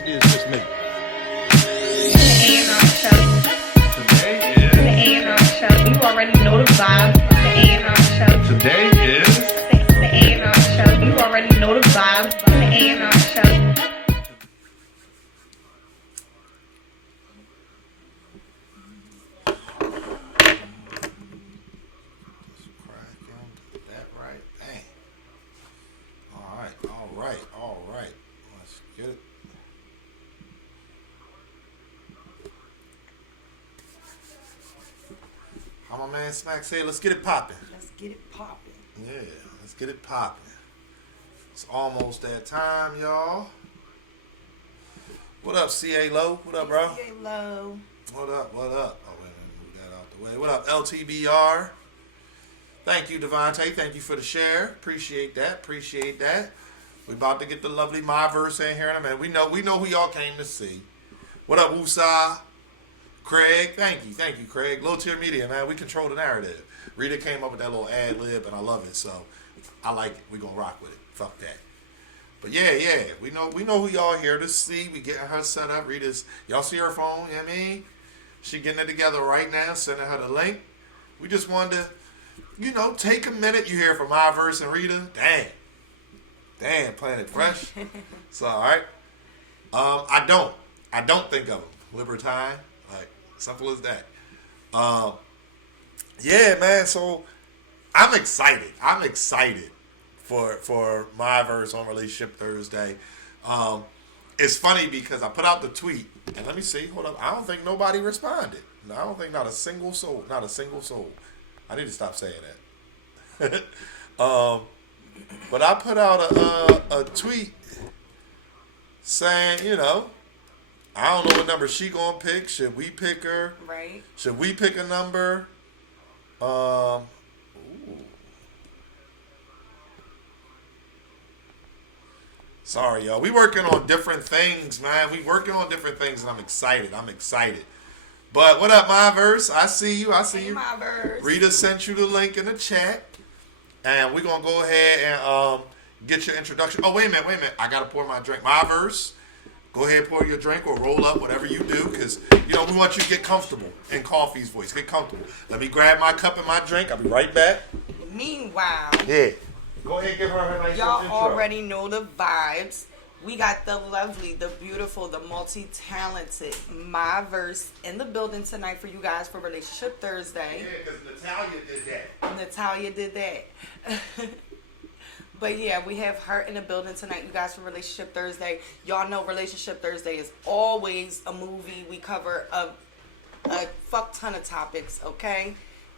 Maybe it's just me. The AnR show. Today is The AnR show. You already know the vibe. The AnR show. Today is The AnR show. You already know the vibe. The AnR show. that right. Dang. All right. Let's get it. How my man Smack said, let's get it popping. Let's get it popping. Yeah, let's get it popping. It's almost that time, y'all. What up, CA Low? What up, bro? CA Low. What up? Oh, wait a minute, move that out the way. What up, LTBR? Thank you, Devontae. Thank you for the share. Appreciate that. We about to get the lovely MyVerse in here in a minute. We know who y'all came to see. What up, Woosah? Craig, thank you, Craig. Low tier media, man. We control the narrative. Rita came up with that little ad lib, and I love it. So I like it. We gonna rock with it. Fuck that. But yeah. We know who y'all here to see. We getting her set up. Rita's, y'all see her phone? You know what I mean? She getting it together right now. Sending her the link. We just wanted to, take a minute. You hear from MyVerse and Rita. Damn, Planet Fresh. So all right. I don't think of them. Libertine. Like, simple as that. Yeah, man. So I'm excited. For MyVerse on Relationship Thursday. It's funny because I put out the tweet, and let me see. Hold up. I don't think nobody responded. No, I don't think not a single soul. I need to stop saying that. But I put out a tweet saying, I don't know what number she gonna pick. Should we pick her? Right. Should we pick a number? Ooh. Sorry, y'all. We working on different things, man. We working on different things, and I'm excited. But what up, MyVerse? I see you. Hey, MyVerse. Rita sent you the link in the chat, and we're gonna go ahead and get your introduction. Oh, wait a minute. I gotta pour my drink. MyVerse, go ahead, pour your drink or roll up, whatever you do, because we want you to get comfortable in Coffee's voice. Get comfortable. Let me grab my cup and my drink. I'll be right back. Meanwhile, Yeah. Go ahead, give her nice y'all intro. already know the vibes. We got the lovely, the beautiful, the multi-talented MyVerse in the building tonight for you guys for Relationship Thursday. Yeah, because Natalia did that. But yeah, we have her in the building tonight, you guys, for Relationship Thursday. Y'all know Relationship Thursday is always a movie. We cover a fuck ton of topics, okay?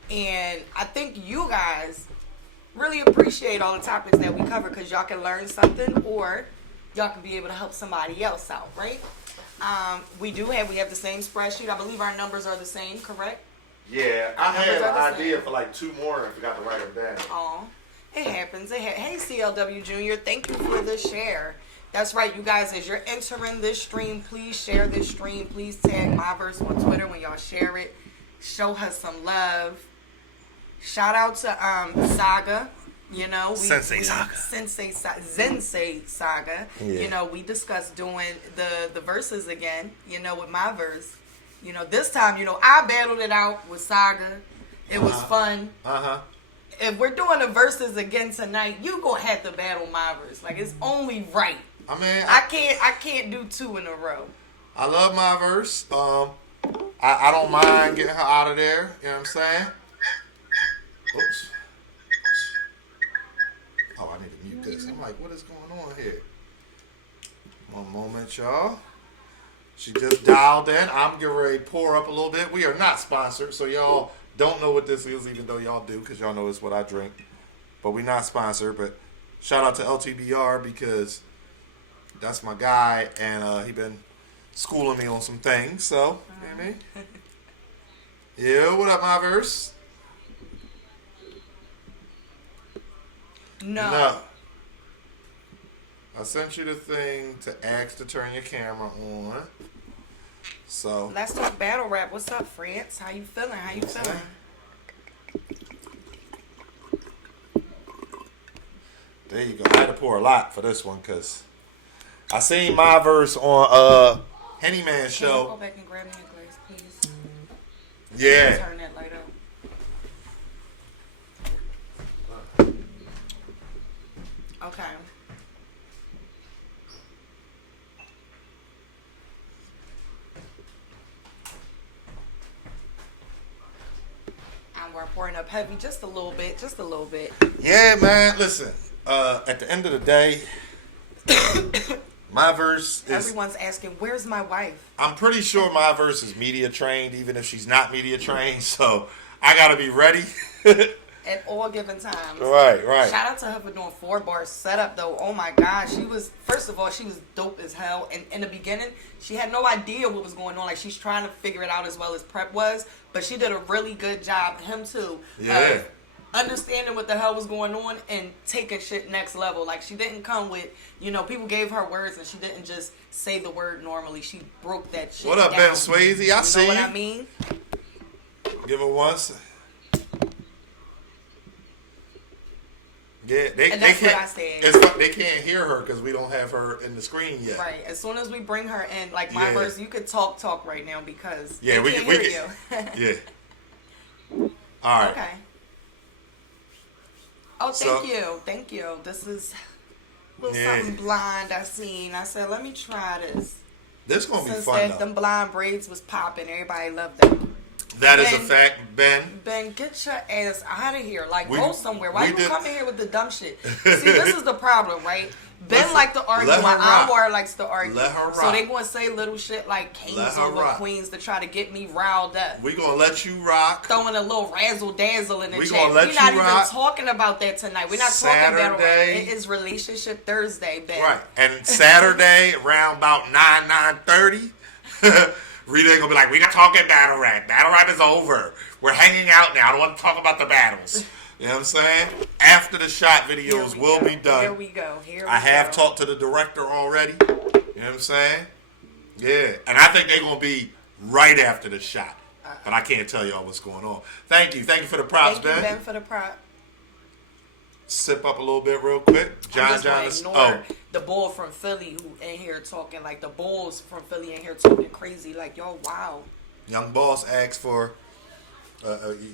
And I think you guys really appreciate all the topics that we cover because y'all can learn something or y'all can be able to help somebody else out, right? We have the same spreadsheet. I believe our numbers are the same, correct? Yeah, I had an idea for like two more and I forgot to write them down. Oh, it happens. Hey, CLW Jr., thank you for the share. That's right, you guys, as you're entering this stream, please share this stream. Please tag MyVerse on Twitter when y'all share it. Show her some love. Shout out to Saga, Sensei Saga. Yeah. We discussed doing the verses again, with MyVerse. This time, I battled it out with Saga. It was fun. If we're doing the verses again tonight, you gonna have to battle MyVerse. Like, it's only right. I mean, I can't do two in a row. I love MyVerse. I don't mind getting her out of there. You know what I'm saying? Oops. Oh, I need to mute this. I'm like, what is going on here? One moment, y'all. She just dialed in. I'm getting ready to pour up a little bit. We are not sponsored, so y'all don't know what this is, even though y'all do, because y'all know it's what I drink. But we're not sponsored. But shout out to LTBR because that's my guy, and he been schooling me on some things. So, you know what I mean? Yeah, what up, MyVerse? No. I sent you the thing to ask to turn your camera on. So Let's talk battle rap. What's up, France? How you feeling? there you go. I had to pour a lot for this one because I seen MyVerse on Henny Man Can you show. go back and grab me a glass, please? Yeah. Turn that light up. Okay. And we're pouring up heavy, just a little bit, just a little bit. Yeah, man. Listen, at the end of the day, MyVerse is. Everyone's asking, where's my wife? I'm pretty sure MyVerse is media trained, even if she's not media trained. So I gotta be ready. At all given times. Right, right. Shout out to her for doing 4-bar setup though. Oh my God. She was, first of all, she was dope as hell. And in the beginning, she had no idea what was going on. Like she's trying to figure it out as well as Prep was. But she did a really good job, him too. Yeah. Understanding what the hell was going on and taking shit next level. Like she didn't come with, people gave her words and she didn't just say the word normally. She broke that shit What up, down. Ben Swayze? I see You know you. what I mean? Give her once. Yeah, they And that's can't. what I said. They can't hear her because we don't have her in the screen yet. Right. As soon as we bring her in, like Yeah. MyVerse, you could talk right now because Yeah, they we can't can. hear you. Yeah. All right. Okay. Oh, So- thank you. This is a little Yeah. something blind I seen. I said, let me try this. This gonna be Since fun that though. them blind braids was popping, everybody loved them. That is a Ben- fact, Ben. Ben, get your ass out of here. Like, We- go somewhere. Why we you did- coming here with the dumb shit? See, this is the problem, right? Ben Listen, like to argue, let her while rock. AnR likes to argue. Let her So rock. they gonna say little shit like kings Let her over rock. queens to try to get me riled up. We gonna let you rock. Throwing a little razzle dazzle in the We chat. gonna let We're not you even rock. talking about that tonight. We're not talking battle rap. Saturday. It is Relationship Thursday, Ben. Right. And Saturday around about 9:30, Rita gonna be like, we not talking battle rap. Battle rap is over. We're hanging out now. I don't want to talk about the battles. You know what I'm saying? After the shot videos will be done. Here we go. I have talked to the director already. You know what I'm saying? Yeah. And I think they're going to be right after the shot. But I can't tell y'all what's going on. Thank you. Thank you for the props, Thank you, Ben. Ben, for the prop. Sip up a little bit real quick. I'm just gonna ignore the bull from Philly who in here talking like the bulls from Philly in here talking crazy like y'all wow. Young Boss asked for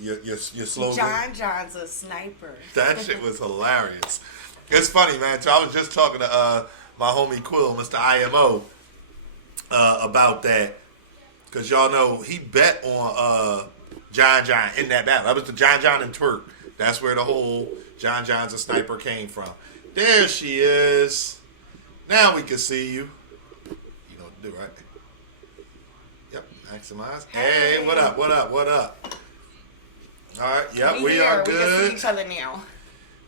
your slogan. John's a sniper. That shit was hilarious. It's funny, man. So I was just talking to my homie Quill, Mr. IMO, about that. Because y'all know he bet on John in that battle. That was the John and Twerk. That's where the whole John's a sniper came from. There she is. Now we can see you. You know what to do, right? Yep, maximize. Hey, what up, what up, what up? All right, yep, we are good. We can see each other now.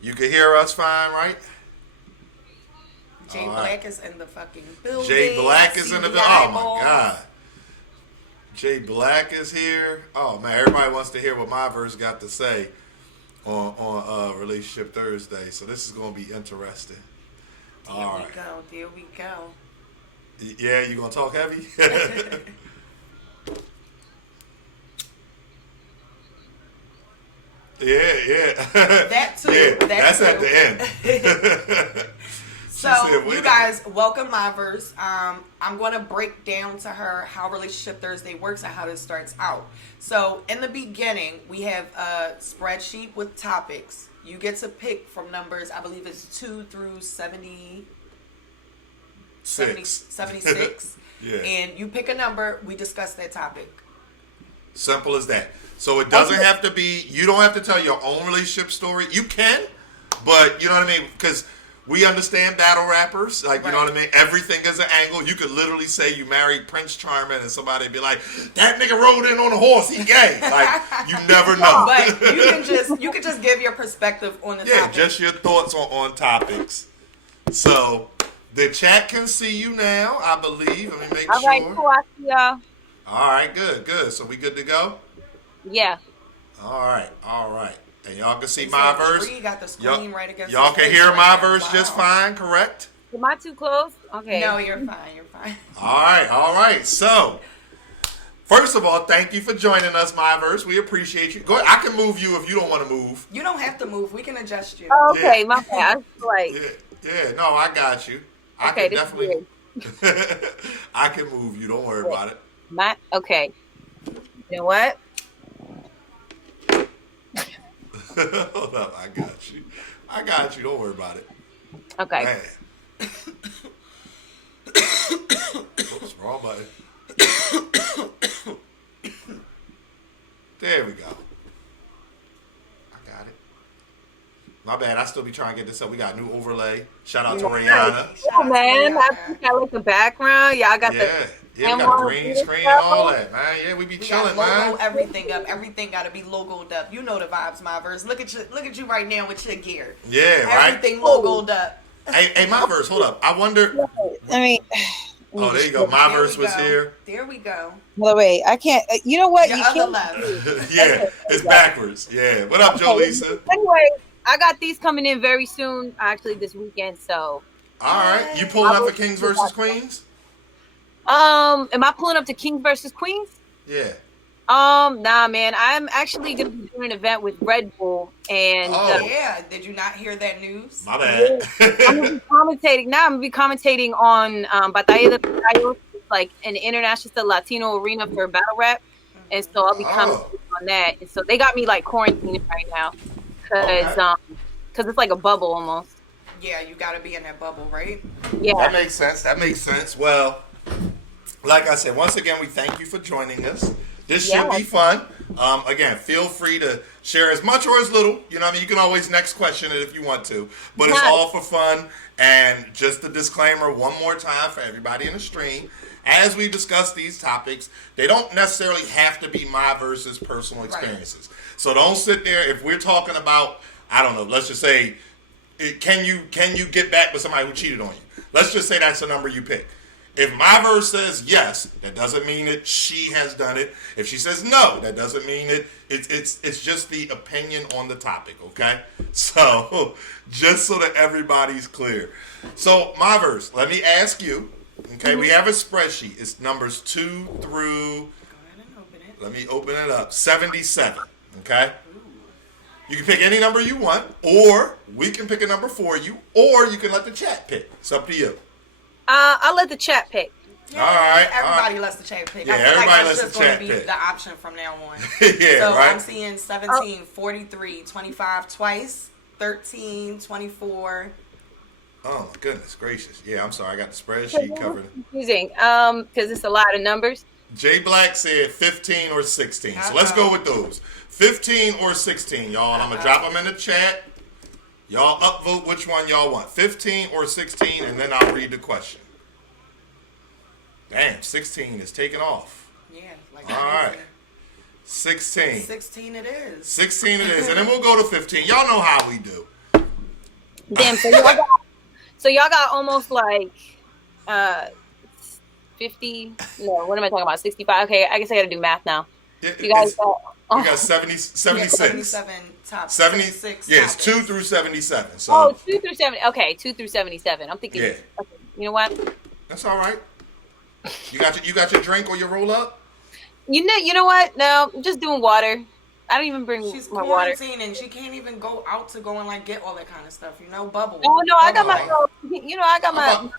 You can hear us fine, right? Jay All Black right. is in the fucking building. Jay Black I is see in the the building. Oh eyeballs. my God. Jay Black is here. Oh man, everybody wants to hear what MyVerse got to say on Relationship Thursday. So this is gonna be interesting. All right. There we go. Yeah, you gonna talk heavy? Yeah. That too. Yeah, That that's too. at the end. So, said, "Wait you a guys, welcome MyVerse. I'm going to break down to her how Relationship Thursday works and how this starts out. So, in the beginning, we have a spreadsheet with topics. You get to pick from numbers, I believe it's 2 through 76. Yeah. And you pick a number, we discuss that topic. Simple as that. So it doesn't have to be, you don't have to tell your own relationship story. You can, but you know what I mean? Because we understand battle rappers. Like, you know what I mean? Everything is an angle. You could literally say you married Prince Charming and somebody be like, that nigga rode in on a horse, he gay. Like, you never know. But you can just give your perspective on the Yeah, topic. just your thoughts on topics. So the chat can see you now, I believe. Let me make All sure. right, cool. I see y'all. All right, good. So we good to go? Yeah. All right. And y'all can see They my said verse. Tree got the screen right against Y'all his can face hear right my now. verse Wow. just fine, correct? Am I too close? Okay. No, you're fine. You're fine. All right. So, first of all, thank you for joining us, MyVerse. We appreciate you. Go ahead. I can move you if you don't want to move. You don't have to move. We can adjust you. Oh, okay, Yeah. my bad. I was like, Yeah. No, I got you. I okay, can this definitely. is good. I can move you. Don't worry about it. Okay. You know what? Hold up. I got you. I got you. Don't worry about it. Okay. Man. Oops, wrong button. There we go. I got it. My bad. I still be trying to get this up. We got a new overlay. Shout out to Rihanna. Oh man, I like the background. Yeah, I got Yeah, we got the green screen and all that, man. Yeah, we be chilling, man. Everything up. Everything got to be logoed up. You know the vibes, MyVerse. Look at you right now with your gear. Yeah, right. Everything logoed up. Hey, MyVerse, hold up. I wonder. Oh, there you go. MyVerse was here. There we go. Well, wait, I can't. You know what? Your You other can't. left. Yeah, it's backwards. Yeah. What up, Jolisa? Anyway, I got these coming in very soon, actually this weekend. So. All right, you pulling up for Kings versus Queens? Am I pulling up to Kings versus Queens? Yeah. Nah, man. I'm actually gonna be doing an event with Red Bull, and Yeah. Did you not hear that news? My bad. I'm gonna be commentating. Now I'm gonna be commentating on Batalla de Gallos, like an international Latino arena for battle rap, and so I'll be commentating on that. And so they got me like quarantined right now, because it's like a bubble almost. Yeah, you got to be in that bubble, right? Yeah. That makes sense. That makes sense. Well, like I said, once again, we thank you for joining us. This should be fun. Again, feel free to share as much or as little. You know what I mean? You can always next question it if you want to. But it's all for fun. And just a disclaimer one more time for everybody in the stream. As we discuss these topics, they don't necessarily have to be MyVerse's personal experiences. Right. So don't sit there. If we're talking about, I don't know, let's just say, can you get back with somebody who cheated on you? Let's just say that's the number you pick. If MyVerse says yes, that doesn't mean that she has done it. If she says no, that doesn't mean that it's just the opinion on the topic, okay? So, just so that everybody's clear. So, MyVerse, let me ask you, okay, we have a spreadsheet. It's numbers 2 through, Go ahead and open it. let me open it up, 77, okay? You can pick any number you want, or we can pick a number for you, or you can let the chat pick. It's up to you. I'll let the chat pick. Yeah, all right. Everybody lets the chat pick. Yeah, I feel everybody like lets that's the just chat going to be pick. the option from now on. Yeah, so right. I'm seeing 17, 43, 25 twice, 13, 24. Oh my goodness gracious! Yeah, I'm sorry. I got the spreadsheet covered. Confusing, because it's a lot of numbers. Jay Black said 15 or 16. So let's go with those. 15 or 16, y'all. I'm gonna drop them in the chat. Y'all upvote which one y'all want. 15 or 16, and then I'll read the question. Damn, 16 is taking off. Yeah. Like All right. 16. 16 it is. 16 it is, and then we'll go to 15. Y'all know how we do. Damn. So y'all got almost like 50. No, what am I talking about? 65. Okay, I guess I got to do math now. You guys got. We got 76. 77 top 76. Yes, 2 through 77. So. Oh, 2 through 70. Okay, 2 through 77. I'm thinking. Yeah. Okay, you know what? That's all right. You got your drink or your roll up? You know what? No, I'm just doing water. I don't even bring She's my water. quarantined and she can't even go out to go and like get all that kind of stuff. You know, bubble. Oh no, I got my. Bubble. I got my.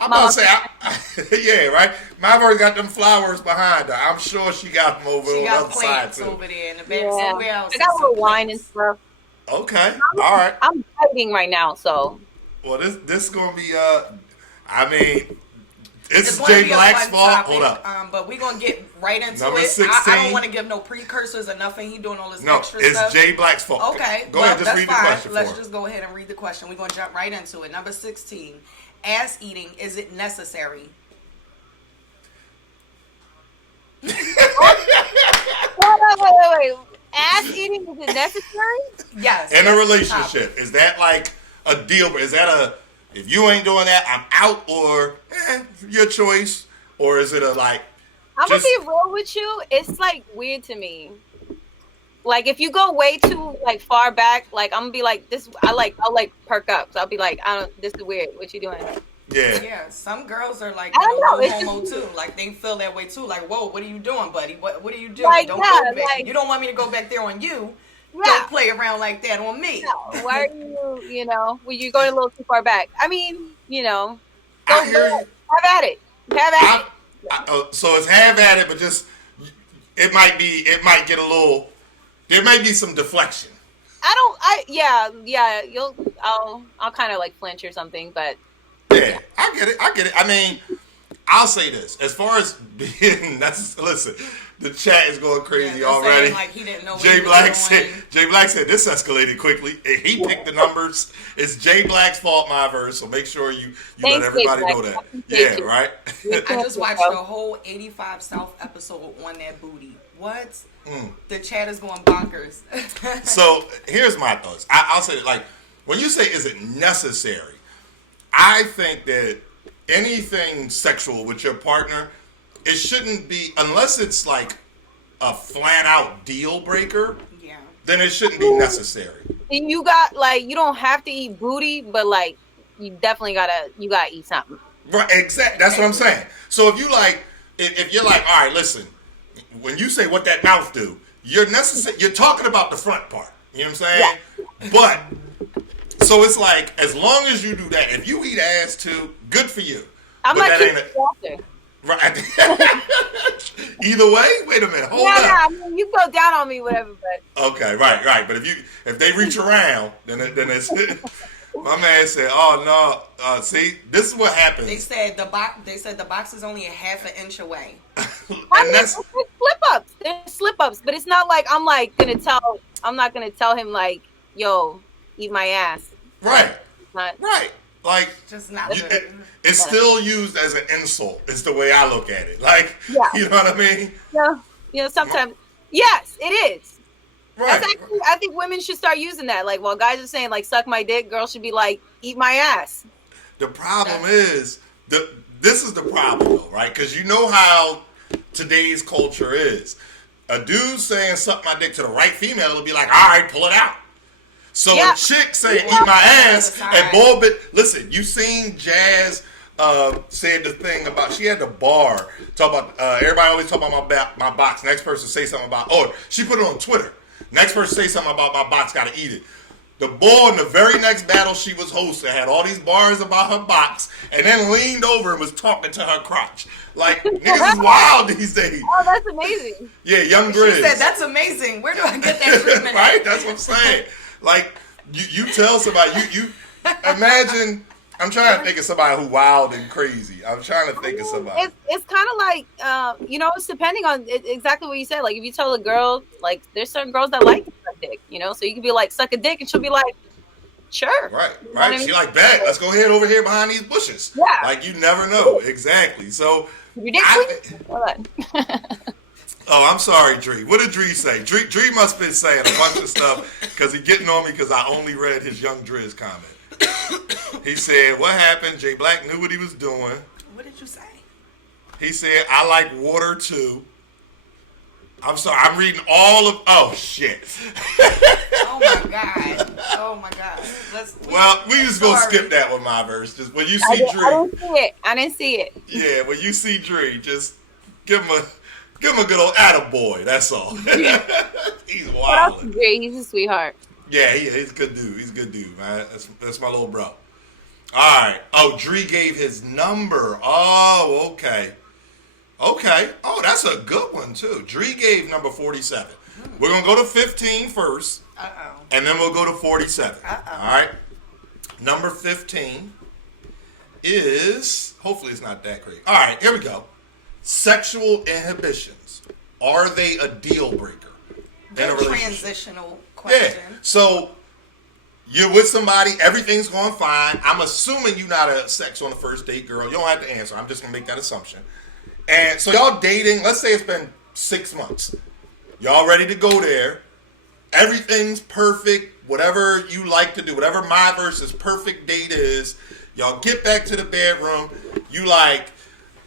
I'm about to say, yeah, right. MyVerse got them flowers behind her. I'm sure she got them over on the other side too. Over there in the back Yeah. somewhere else. I got a little wine and stuff. Okay, all right. I'm fighting right now, so. Well, this is gonna be I mean, it's gonna Jay be a Black's fun fault. topic, Hold up. But we're gonna get right into Number it. 16. I don't want to give no precursors or nothing. He doing all this No, extra it's stuff. Jay Black's fault. Okay, Go ahead, just that's read the fine. question Let's for her. just go ahead and read the question. We're gonna jump right into it. Number 16. Ass eating, is it necessary? Wait. Ass eating, is it necessary? Yes. In a that's the relationship, topic. is that like a deal? Is that if you ain't doing that, I'm out, or your choice, or is it a like? I'm gonna be real with you. It's like weird to me. Like if you go way too like far back, like I'm gonna be like this. I'll like perk up. So I'll be like, this is weird. What you doing? Yeah. Yeah, some girls are like I don't know, it's homo too. Like they feel that way too. Like, whoa, what are you doing, buddy? What are you doing? Like, Don't yeah, go back. like- You don't want me to go back there on you. Yeah. Don't play around like that on me. No, why are you? When you're going a little too far back. I mean, I hear you. Have at it. Have at it. So it's have at it, but just it might get a little. There may be some deflection. Yeah. I'll kind of like flinch or something, but yeah, I get it. I mean, I'll say this: as far as being listen, the chat is going crazy already. Like he didn't know what Jay Black said this escalated quickly. He picked the numbers. It's Jay Black's fault, MyVerse. So make sure you let everybody know that. Yeah, right. I just watched the whole 85 South episode on that booty. What? The chat is going bonkers. So here's my thoughts. I'll say it like when you say is it necessary, I think that anything sexual with your partner, it shouldn't be unless it's like a flat out deal breaker. Yeah. Then it shouldn't be necessary. And you got like you don't have to eat booty, but like you definitely gotta eat something. Right. Exactly. That's what I'm saying. So if you're like, all right, listen. When you say what that mouth do, you're talking about the front part. You know what I'm saying? Yeah. But so it's like as long as you do that, if you eat ass too, good for you. I'm not keeping it after. Right. Either way, wait a minute. Hold up. I mean, you go down on me, whatever. But okay, right. But if they reach around, then it's. My man said, "Oh no, see, this is what happens." They said the box is only a half an inch away. I mean, there's slip-ups. There's slip-ups, but it's not like I'm not gonna tell him like, "Yo, eat my ass." Right. Not, right. Like just not good. It's still used as an insult. It's the way I look at it. Like, you know what I mean? Yeah. Sometimes, yes, it is. Right. I think women should start using that. Like, while guys are saying like "suck my dick," girls should be like "eat my ass." The problem is this is the problem though, right? Because you know how today's culture is. A dude saying "suck my dick" to the right female, it'll be like, "All right, pull it out." So a chick saying "eat my ass" and boy, listen, you seen Jazz said the thing about she had the bar talk about everybody always talk about my box. Next person say something about she put it on Twitter. Next person say something about my box, gotta eat it. The boy in the very next battle she was hosting had all these bars about her box and then leaned over and was talking to her crotch. Like, niggas is wild these days. Oh, that's amazing. Yeah, Young Grizz. She said, that's amazing. Where do I get that treatment? Right? That's what I'm saying. Like, you tell somebody, you imagine, I'm trying to think of somebody who wild and crazy. I'm trying to think of somebody. It's kind of like, it's depending on exactly what you said. Like, if you tell a girl, like, there's certain girls that like to suck dick, so you can be like, suck a dick, and she'll be like, sure. Right. She like, bet, let's go ahead over here behind these bushes. Yeah. Like, you never know. Exactly. So, oh, I'm sorry, Dree. What did Dree say? Dree must have been saying a bunch of stuff because he's getting on me because I only read his Young Driz comment. He said, what happened? Jay Black knew what he was doing. What did you say? He said, I like water too. I'm sorry, I'm reading all of, oh shit. Oh my God. We just gonna skip that one, MyVerse. Just when you see Dree. I didn't see it. Yeah, when you see Dree, just give him a good old attaboy, that's all. He's wild. He's a sweetheart. Yeah, he's a good dude. He's a good dude, man. That's my little bro. All right. Oh, Dree gave his number. Oh, okay. Oh, that's a good one, too. Dree gave number 47. We're going to go to 15 first. Uh-oh. And then we'll go to 47. Uh-oh. All right. Number 15 is, hopefully it's not that great. All right, here we go. Sexual inhibitions. Are they a deal breaker in a relationship? Transitional question. Yeah. So you're with somebody, everything's going fine. I'm assuming you're not a sex on the first date girl. You don't have to answer. I'm just gonna make that assumption. And so y'all dating. Let's say it's been 6 months. Y'all ready to go there. Everything's perfect. Whatever you like to do, whatever MyVerse's perfect date is, y'all get back to the bedroom. You like,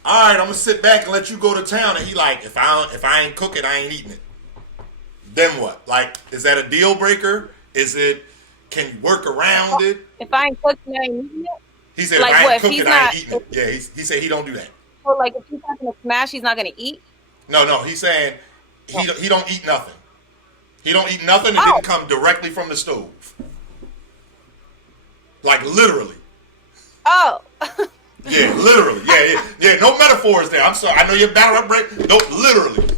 all right, I'm gonna sit back and let you go to town. And he like, if I ain't cooking, I ain't eating it. Then what? Like, is that a deal breaker? Can you work around it? If I ain't cooking, I ain't eating it? He said, like, if I ain't cooking, I ain't eating it. Yeah, he said he don't do that. So, like, if he's not going to smash, he's not going to eat? No, he's saying he don't eat nothing. He don't eat nothing that didn't come directly from the stove. Like, literally. Oh. Yeah, literally. Yeah. No metaphors there. I'm sorry. I know your battle rap break. No, literally.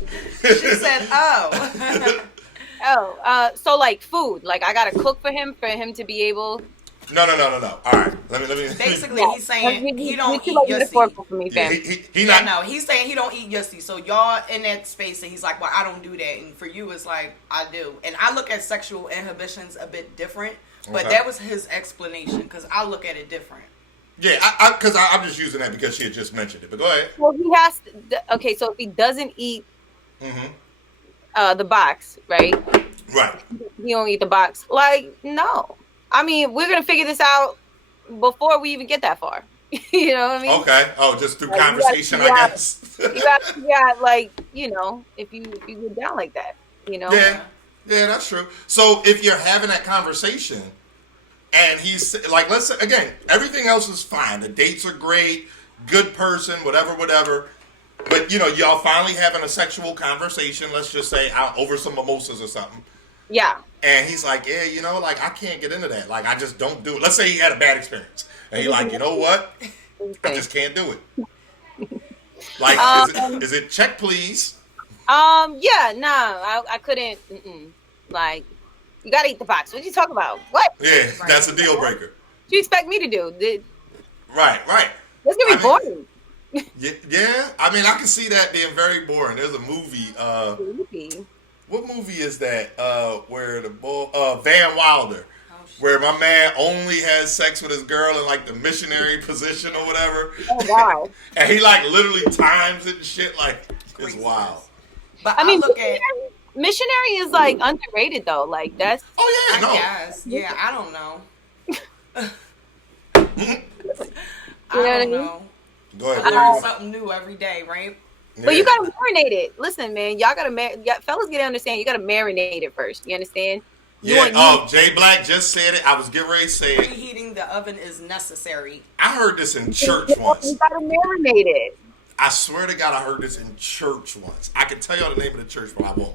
She said, "Oh." So like food. Like I gotta cook for him to be able. No. All right. Let me. Basically, he's saying he don't eat like yussy. metaphorical for me, Yeah, fam. he not. No, he's saying he don't eat yussy. So y'all in that space, and he's like, "Well, I don't do that." And for you, it's like I do. And I look at sexual inhibitions a bit different, but Okay. that was his explanation because I look at it different. Yeah, because I'm just using that because she had just mentioned it. But go ahead. Well, he has to. Okay, so if he doesn't eat the box, right? Right. He don't eat the box. Like, no. I mean, we're gonna figure this out before we even get that far. You know what I mean? Okay. Oh, just through Like, conversation, you I got- guess. You got like, you know, if you get down like that, you know. Yeah, that's true. So if you're having that conversation, and he's like, let's say, again, everything else is fine. The dates are great, good person, whatever. But y'all finally having a sexual conversation. Let's just say out over some mimosas or something. Yeah. And he's like, yeah, like I can't get into that. Like I just don't do it. Let's say he had a bad experience, and he's like, you know what? I just can't do it. Like, is it check please? Yeah, nah, I couldn't. Like, you gotta eat the box. What you talking about? What? Yeah, that's a deal breaker. What you expect me to do? Right. That's gonna be boring. Yeah. I mean, I can see that being very boring. There's a movie. What movie is that? Where the Van Wilder, where my man only has sex with his girl in like the missionary position or whatever. Oh wow! And he like literally times it and shit. Like it's wild. But I mean, look at missionary is like underrated though. Like that's. Oh yeah, no. I guess. Yeah, I don't know. I don't know. Go ahead. I learn something new every day, right? But you gotta marinate it. Listen, man, y'all gotta fellas gotta understand. You gotta marinate it first. You understand? Jay Black just said it. I was getting ready to say it. Preheating the oven is necessary. I heard this in church once. You gotta marinate it. I swear to God, I heard this in church once. I can tell y'all the name of the church, but I won't.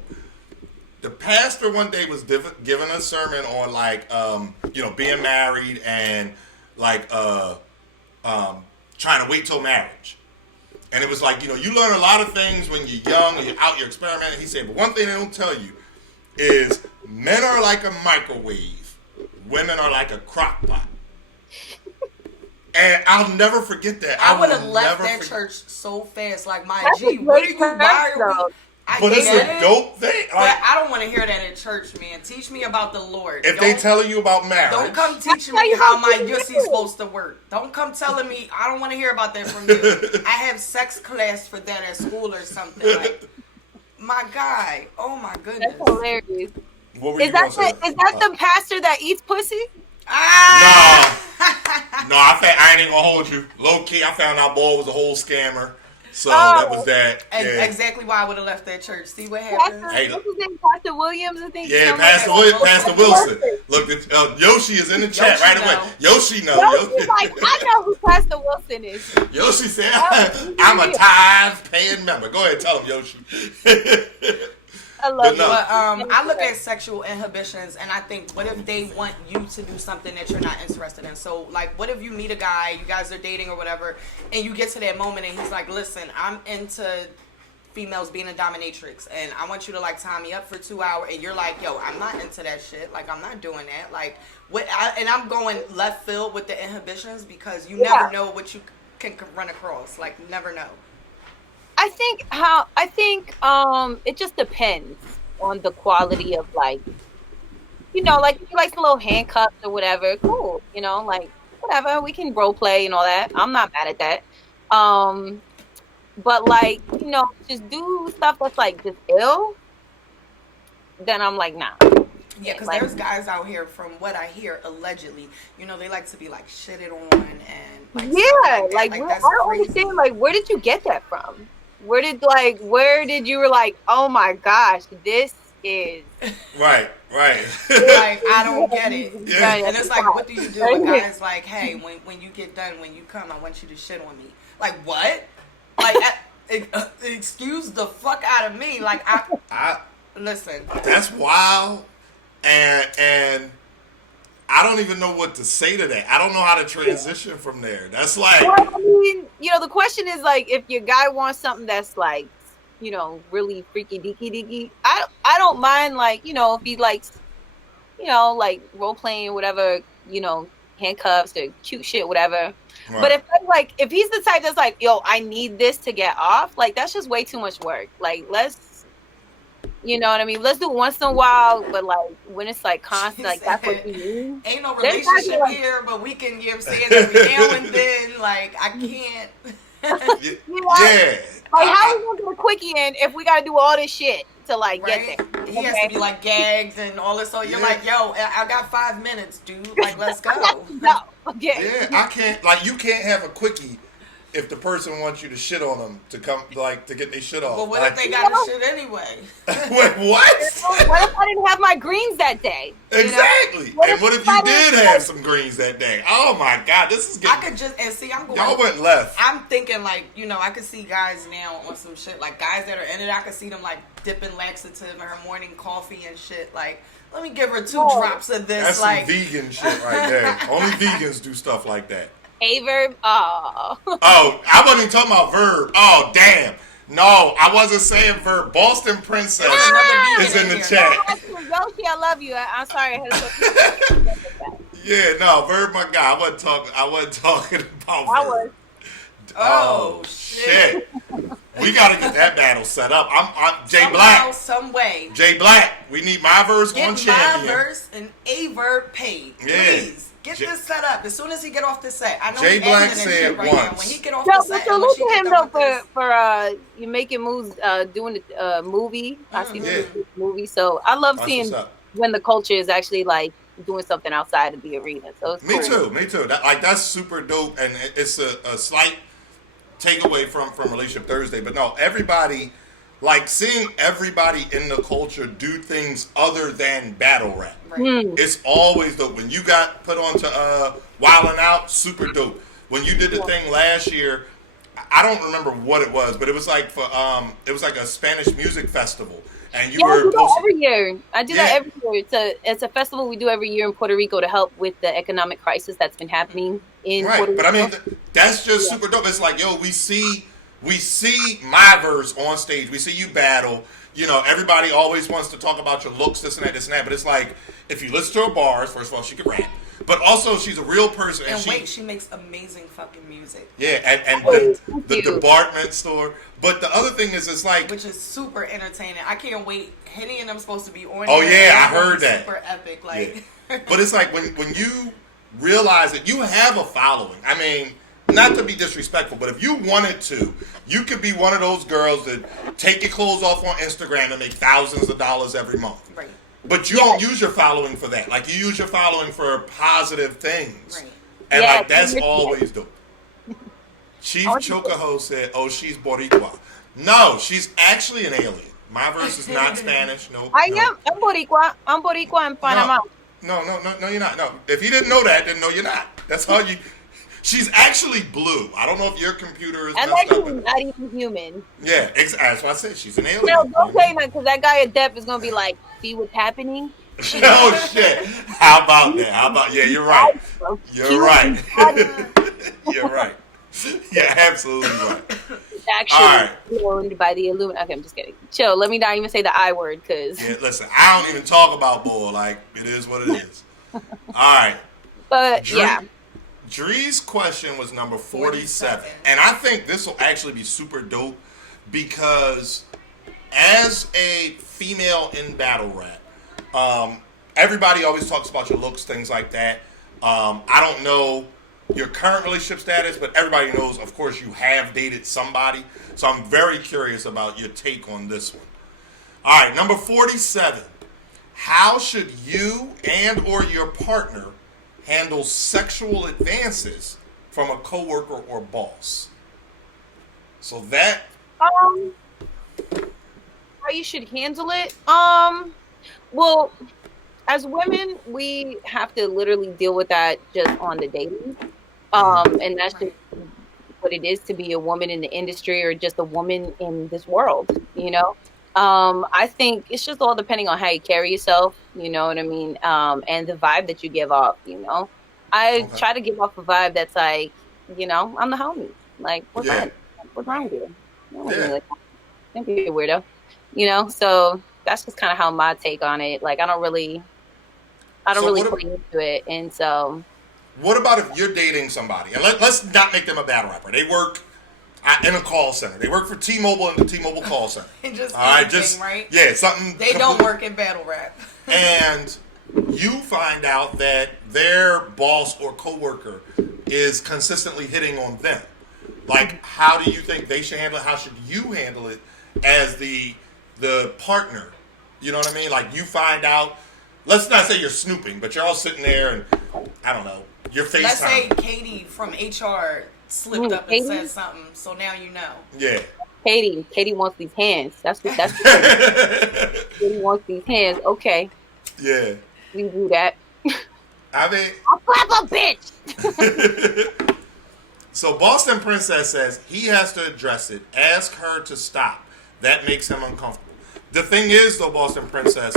The pastor one day was giving a sermon on like, being married and like, trying to wait till marriage. And it was like, you learn a lot of things when you're young and you're out, you're experimenting. He said, but one thing they don't tell you is men are like a microwave, women are like a crock pot. And I'll never forget that. I would have left that church so fast. Like, my G, what are you buying? But it's a dope thing. But I don't want to hear that at church, man. Teach me about the Lord. If they telling you about marriage. Don't come teaching me how my yussy's supposed to work. Don't come telling me. I don't want to hear about that from you. I have sex class for that at school or something. Like, my guy. Oh, my goodness. That's hilarious. What were Is you that gonna say? the pastor that eats pussy? No, I ain't even gonna hold you. Low key, I found out boy was a whole scammer. So that was that. Yeah. Exactly why I would have left that church. See what happened? What's his name? Pastor Williams, I think. Yeah, Pastor Wilson. Look, Yoshi is in the chat right away. Yoshi knows. Yoshi's like, I know who Pastor Wilson is. Yoshi said, I'm a tithe-paying member. Go ahead, tell him, Yoshi. I love it. But I look at sexual inhibitions and I think, what if they want you to do something that you're not interested in? So, like, what if you meet a guy, you guys are dating or whatever, and you get to that moment and he's like, listen, I'm into females being a dominatrix and I want you to, like, tie me up for 2 hours. And you're like, yo, I'm not into that shit. Like, I'm not doing that. Like, and I'm going left field with the inhibitions because you never know what you can run across. Like, you never know. I think it just depends on the quality of like, like if you like some little handcuffs or whatever, cool. Like whatever, we can role play and all that. I'm not mad at that. But like, just do stuff that's like just ill. Then I'm like, nah. Yeah, because there's guys out here, from what I hear, allegedly, they like to be like shitted on and like I don't understand. Like, where did you get that from? Where did you were like, oh my gosh, this is right. Like, I don't get it. Yeah. And it's like, what do you do? A guy's like, hey, when you get done, when you come, I want you to shit on me. Like, what? Like, excuse the fuck out of me. Like, I listen. That's wild. And I don't even know what to say to that. I don't know how to transition from there. That's like, Well, I mean, the question is like, if your guy wants something that's like, really freaky deaky. I don't mind, like, if he likes, like role playing, whatever, handcuffs or cute shit, whatever. right. But if he's the type that's like, yo, I need this to get off, like, that's just way too much work. Like, let's, you know what I mean? Let's do it once in a while, but like when it's like constant, like that's what you need. Ain't no relationship here, but we can say it every now and then. Like, I can't. Yeah. Like, how we gonna do a quickie in if we gotta do all this shit to like Right? get there? He has to be like gagged and all this. So you're like, yo, I got 5 minutes, dude. Like, let's go. No, okay. Yeah, I can't, like, you can't have a quickie if the person wants you to shit on them to come, like, to get their shit off. Well, what like, if they got a shit anyway? Wait, what? What if I didn't have my greens that day? Exactly. And what if you did have some greens that day? Oh my God, this is getting. I could just, and see, I'm going. Y'all went left. I'm thinking, like, I could see guys now on some shit, like guys that are in it, I could see them like dipping laxative in her morning coffee and shit. Like, let me give her 2 drops of this. That's like, some vegan shit right there. Only vegans do stuff like that. A-verb. Oh. Oh, I wasn't even talking about verb. Oh, damn. No, I wasn't saying verb. Boston Princess is in the chat. Yoshi, I love you. I'm sorry. I had to Yeah, no, verb, my guy. I wasn't talking about I verb. was. oh shit. We gotta get that battle set up. I'm Jay Somehow, Black. some way. Jay Black. We need MyVerse Get on champion. MyVerse and A-verb paid. Yeah. Please. Get this set up as soon as he get off the set. I know Jay he's Black editing and said shit right now. once. When he get off No, the but set, so and when look she at him get though done with for you making moves, doing the movie. I see Yeah. movie. So I love That's seeing what's up. when the culture is actually like doing something outside of the arena. So it's Me cool. too. That's super dope, and it's a slight takeaway from Relationship Thursday. But no, everybody, like, seeing everybody in the culture do things other than battle rap. Right. It's always dope. When you got put onto Wildin' Out, super dope. When you did the thing last year, I don't remember what it was, but it was like it was like a Spanish music festival, and you Yeah, I were do that posting. every year. I do Yeah. that every year. It's a festival we do every year in Puerto Rico to help with the economic crisis that's been happening in Puerto Right, Rico. but I mean, that's just super dope. It's like, yo, we see MyVerse on stage. We see you battle. Everybody always wants to talk about your looks, this and that. But it's like, if you listen to her bars, first of all, she can rap. But also, she's a real person. And she makes amazing fucking music. Yeah, and Oh, the thank you. department store. But the other thing is, it's like, Which is super entertaining. I can't wait. Henny and them supposed to be on. Oh, there. yeah, I It's gonna heard be that. Super epic, like. but it's like when you realize that you have a following. I mean, not to be disrespectful, but if you wanted to, you could be one of those girls that take your clothes off on Instagram and make thousands of dollars every month. Right. But you don't use your following for that. Like, you use your following for positive things. Right. And Yeah, like, that's you're- always dope. Chief Chocaho said, "Oh, she's Boricua." No, she's actually an alien. MyVerse is not Spanish. No, I no. am. I'm Boricua. I'm Boricua in Panama. No, you're not. No, if you didn't know that, then no, you're not. That's how you. She's actually blue. I don't know if your computer is I'm messed up. actually not even human. Yeah, that's why I said she's an alien. No, don't say that because that guy at Depp is gonna be like, see what's happening. Oh shit! How about that? Yeah, you're right. You're right. You're right. Yeah, absolutely right. Actually owned by the Illuminati. Okay, I'm just kidding. Chill. Let me not even say the I word because. Yeah, listen, I don't even talk about bull. Like, it is what it is. All right. But yeah. Dree's question was number 47. And I think this will actually be super dope because as a female in battle rap, everybody always talks about your looks, things like that. I don't know your current relationship status, but everybody knows, of course, you have dated somebody. So I'm very curious about your take on this one. All right, number 47. How should you and or your partner handle sexual advances from a coworker or boss? So that How you should handle it? Well, as women, we have to literally deal with that just on the daily. And that's just what it is to be a woman in the industry or just a woman in this world, you know? I think it's just all depending on how you carry yourself, you know what I mean? And the vibe that you give off, you know. I Okay. try to give off a vibe that's like, you know, I'm the homie. Like, what's Yeah. wrong? What's wrong with you? Don't look at me Yeah. like that. Don't be a weirdo. You know, so that's just kind of how my take on it. Like, I don't really So play into it. And so what about if you're dating somebody, and let's not make them a battle rapper. They work in a call center. They work for T-Mobile in the T-Mobile call center. And just all right, anything, just right? yeah, something. They don't work in battle rap. And you find out that their boss or coworker is consistently hitting on them. Like, how do you think they should handle it? How should you handle it as the partner? You know what I mean? Like, you find out. Let's not say you're snooping, but you're all sitting there and I don't know. You're FaceTime. Let's say Katie from HR slipped up and Katie? said something, so now you know. Yeah. Katie wants these hands. That's what Katie wants these hands. Okay, Yeah. we do that. I mean, I'll slap a bitch. so Boston Princess says he has to address it. Ask her to stop. That makes him uncomfortable. The thing is, though, Boston Princess,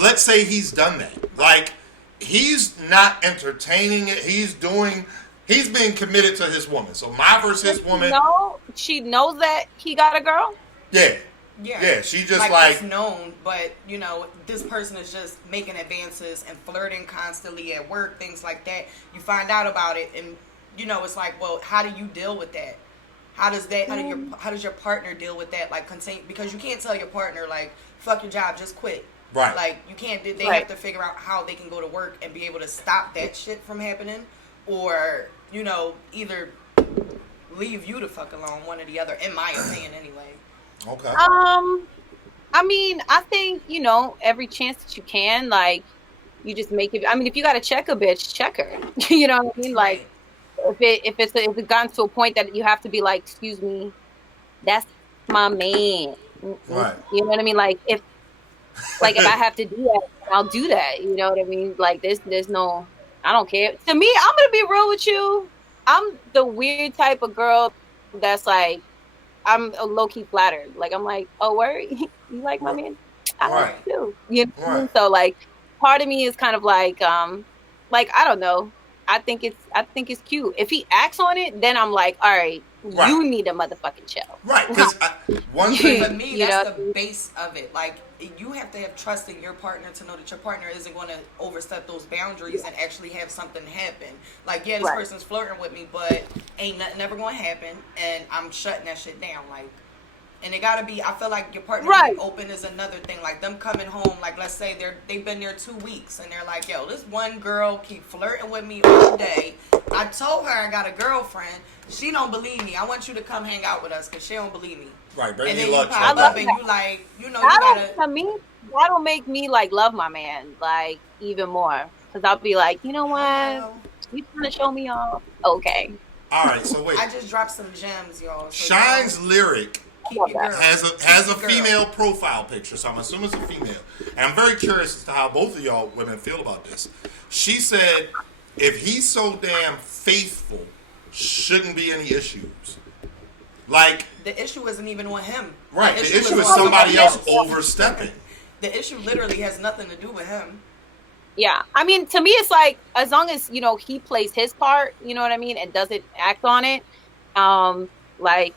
let's say he's done that. Like, he's not entertaining it. He's being committed to his woman. So MyVerse, his woman. No, she knows that he got a girl. Yeah. Yeah. Yeah, she just it's known, but you know, this person is just making advances and flirting constantly at work, things like that. You find out about it, and you know, it's like, well, how do you deal with that? How does your partner deal with that? Like, because you can't tell your partner like, fuck your job, just quit. Right. Like, you can't. They Right. have to figure out how they can go to work and be able to stop that shit from happening, or you know, either leave you the fuck alone, one or the other. In my opinion, anyway. Okay. I mean, I think, you know, every chance that you can, like, you just make it. I mean, if you got to check a bitch, check her. You know what I mean? Like, if it's gotten to a point that you have to be like, excuse me, that's my man. Right. You know what I mean? Like, if I have to do that, I'll do that. You know what I mean? Like, there's no, I don't care. To me, I'm gonna be real with you. I'm the weird type of girl that's like, I'm low-key flattered. Like, I'm like, oh, word? You like my man? I like Right. you too. You know? Right. So, like, part of me is kind of like, I don't know. I think it's cute. If he acts on it, then I'm like, all right, Right. you need a motherfucking chill. Right. Because one thing. For me, You that's know? the base of it. Like, you have to have trust in your partner to know that your partner isn't going to overstep those boundaries and actually have something happen. Like, yeah, this Right. person's flirting with me, but ain't nothing ever going to happen, and I'm shutting that shit down. Like, and it gotta be. I feel like your partner Right. being open is another thing. Like, them coming home. Like, let's say they've been there 2 weeks, and they're like, "Yo, this one girl keep flirting with me all day. I told her I got a girlfriend. She don't believe me. I want you to come hang out with us because she don't believe me." Right. Bring And me then you lunch. pop Right. up and you like, you know, you gotta. To me, that'll make me like love my man like even more, because I'll be like, you know what? You trying to show me off? Okay. All right. So wait. I just dropped some gems, y'all. So Shine's lyric keep your girl. has a Keep your girl. female profile picture, so I'm assuming it's a female. And I'm very curious as to how both of y'all women feel about this. She said, if he's so damn faithful, shouldn't be any issues. Like, The issue isn't even with him. right, the issue is with somebody somebody else overstepping. The issue literally has nothing to do with him. Yeah, I mean, to me, it's like, as long as, you know, he plays his part, you know what I mean, and doesn't act on it, like,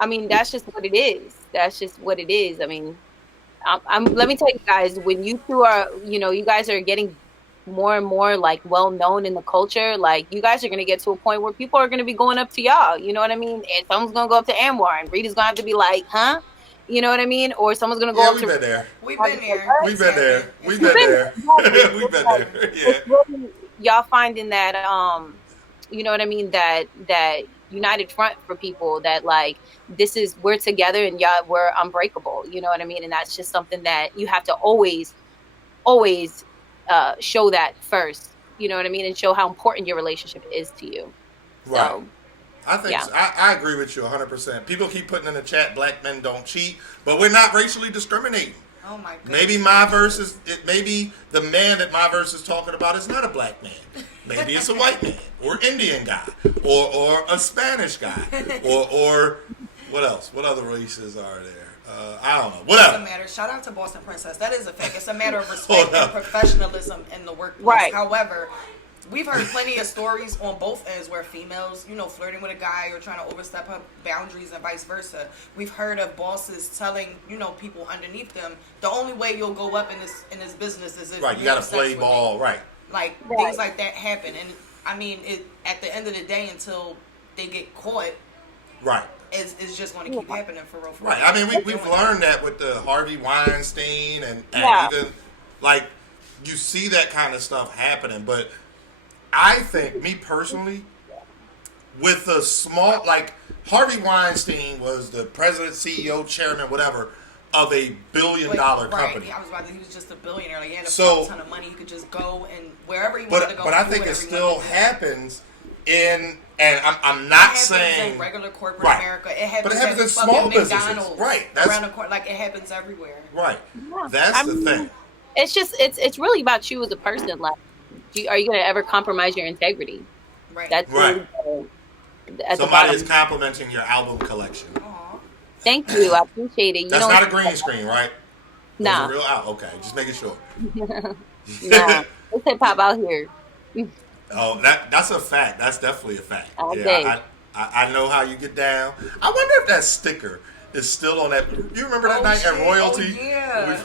I mean, that's just what it is. That's just what it is. I mean, let me tell you guys, when you two are, you know, you guys are getting more and more, like, well known in the culture, like, you guys are going to get to a point where people are going to be going up to y'all, you know what I mean, and someone's going to go up to AnR, and Rita's going to have to be like, huh? You know what I mean? Or someone's going to go Yeah, up we've to... been there. We've been there. We've been there. We've been been there. there. We've been there. Yeah. It's really, y'all finding that you know what I mean, that united front for people, that like, we're together and y'all, we're unbreakable, you know what I mean? And that's just something that you have to always show that first, you know what I mean, and show how important your relationship is to you. Right. So, I think yeah. so. I agree with you 100%. People keep putting in the chat, black men don't cheat, but we're not racially discriminating. Oh my goodness. Maybe MyVerse maybe the man that MyVerse is talking about is not a black man. Maybe it's a white man, or Indian guy, or a Spanish guy, or what else? What other races are there? I don't know. It's a Whatever. matter. Shout out to Boston Princess. That is a fact. It's a matter of Hold respect up. and professionalism in the workplace. Right. However, we've heard plenty of stories on both ends where females, flirting with a guy or trying to overstep her boundaries and vice versa. We've heard of bosses telling, people underneath them, the only way you'll go up in this business is if Right, you got to play ball. Right. Like, things like that happen. And, I mean, at the end of the day, until they get caught, Right. it's just going to keep happening for real. Right. I mean, we've learned that with the Harvey Weinstein and Yeah. even, like, you see that kind of stuff happening. But I think, me personally, with a small, like, Harvey Weinstein was the president, CEO, chairman, whatever, of a billion-dollar company. Right. I was about to. He was just a billionaire. Like, he had a ton of money. He could just go and wherever he wanted to go. But I think it still happens in, and I'm not saying in regular corporate right. America. It happens, but it happens in in small businesses, McDonald's, right? Around the corner, like it happens everywhere. Right. Yeah. That's the thing. It's just it's really about you as a person. Like, are you going to ever compromise your integrity? Right. That's right. At Somebody is complimenting your album collection. Thank you. I appreciate it. That's not a green screen, right? Nah. Real out. Okay, just making sure. Nah. It's hip hop out here. Oh, that's a fact. That's definitely a fact. Okay. Yeah, I know how you get down. I wonder if that sticker is still on that. You remember that night at Royalty? Oh, yeah.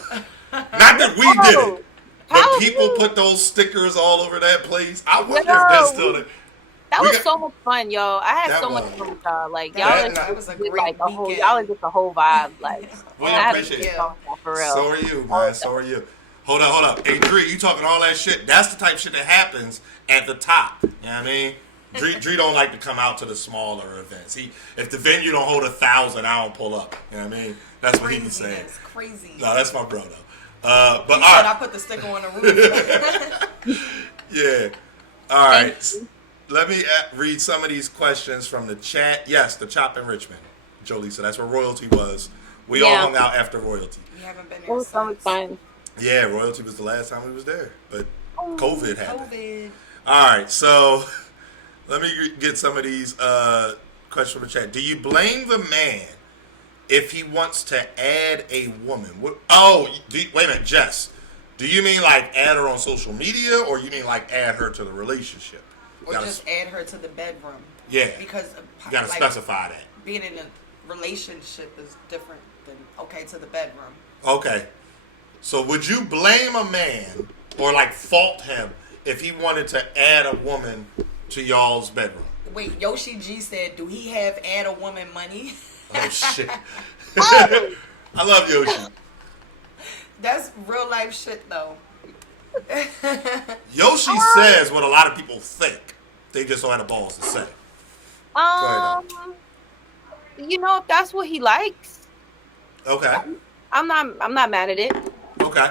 Not that we did it, but How people you? put those stickers all over that place. I wonder if Yo, that's still there. That We was got- so much fun, yo. I had That so much was. fun with y'all. Like, That y'all was a are great like a whole. weekend. Y'all are just a whole vibe. Like, We I had a appreciate good it. time, for real. So are you, man. So are you. Hold up. Hey, Dree, you talking all that shit. That's the type of shit that happens at the top. You know what I mean? Dree don't like to come out to the smaller events. If the venue don't hold 1,000, I don't pull up. You know what I mean? That's what he be saying. That's crazy. No, that's my bro, though. But He all said right. I put the sticker on the roof. Yeah. All right. Thank you. Let me read some of these questions from the chat. Yes, the Chop in Richmond. Jolie said that's where Royalty was. We all Yeah. hung out after Royalty. We haven't been It there was so much since. fun. Yeah, Royalty was the last time we was there. But COVID happened. COVID. All right, so let me get some of these questions from the chat. Do you blame the man if he wants to add a woman? Wait a minute, Jess. Do you mean like add her on social media, or you mean like add her to the relationship? Or just add her to the bedroom. Yeah. Because You gotta specify that. being in a relationship is different than to the bedroom. Okay. So would you blame a man or like fault him if he wanted to add a woman to y'all's bedroom? Wait, Yoshi G said, do he have add a woman money? Oh shit. I love Yoshi. That's real life shit though. Yoshi says what a lot of people think. They just don't have the balls to say. If that's what he likes, Okay. I'm not mad at it. Okay.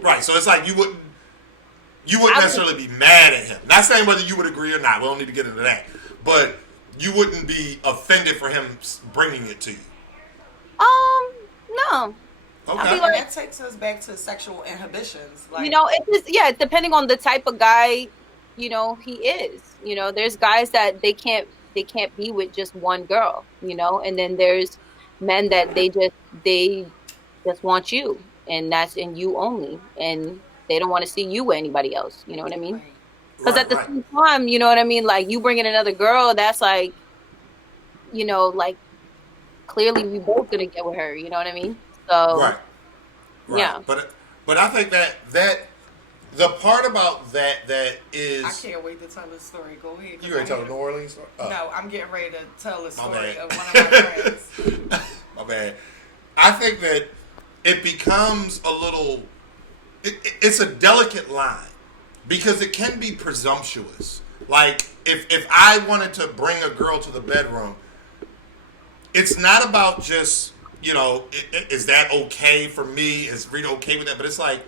Right. So it's like you wouldn't necessarily be mad at him. Not saying whether you would agree or not. We don't need to get into that. But you wouldn't be offended for him bringing it to you. No. Okay. And that takes us back to sexual inhibitions. Like, It's depending on the type of guy, he is. There's guys that they can't be with just one girl, and then there's men that they just want you, and that's in you only, and they don't want to see you with anybody else. You know what I mean? Because at the same time, you know what I mean? Like, you bring in another girl, that's like, like, clearly we both gonna get with her. You know what I mean? So Right. Yeah. But I think that the part about that is I can't wait to tell this story. Go ahead. you ready to tell the New Orleans story? Oh. No, I'm getting ready to tell the story bad. of one of my friends. My bad. I think that it becomes a little. It's a delicate line because it can be presumptuous. Like if I wanted to bring a girl to the bedroom, it's not about just is that okay for me? Is Rita okay with that? But it's like,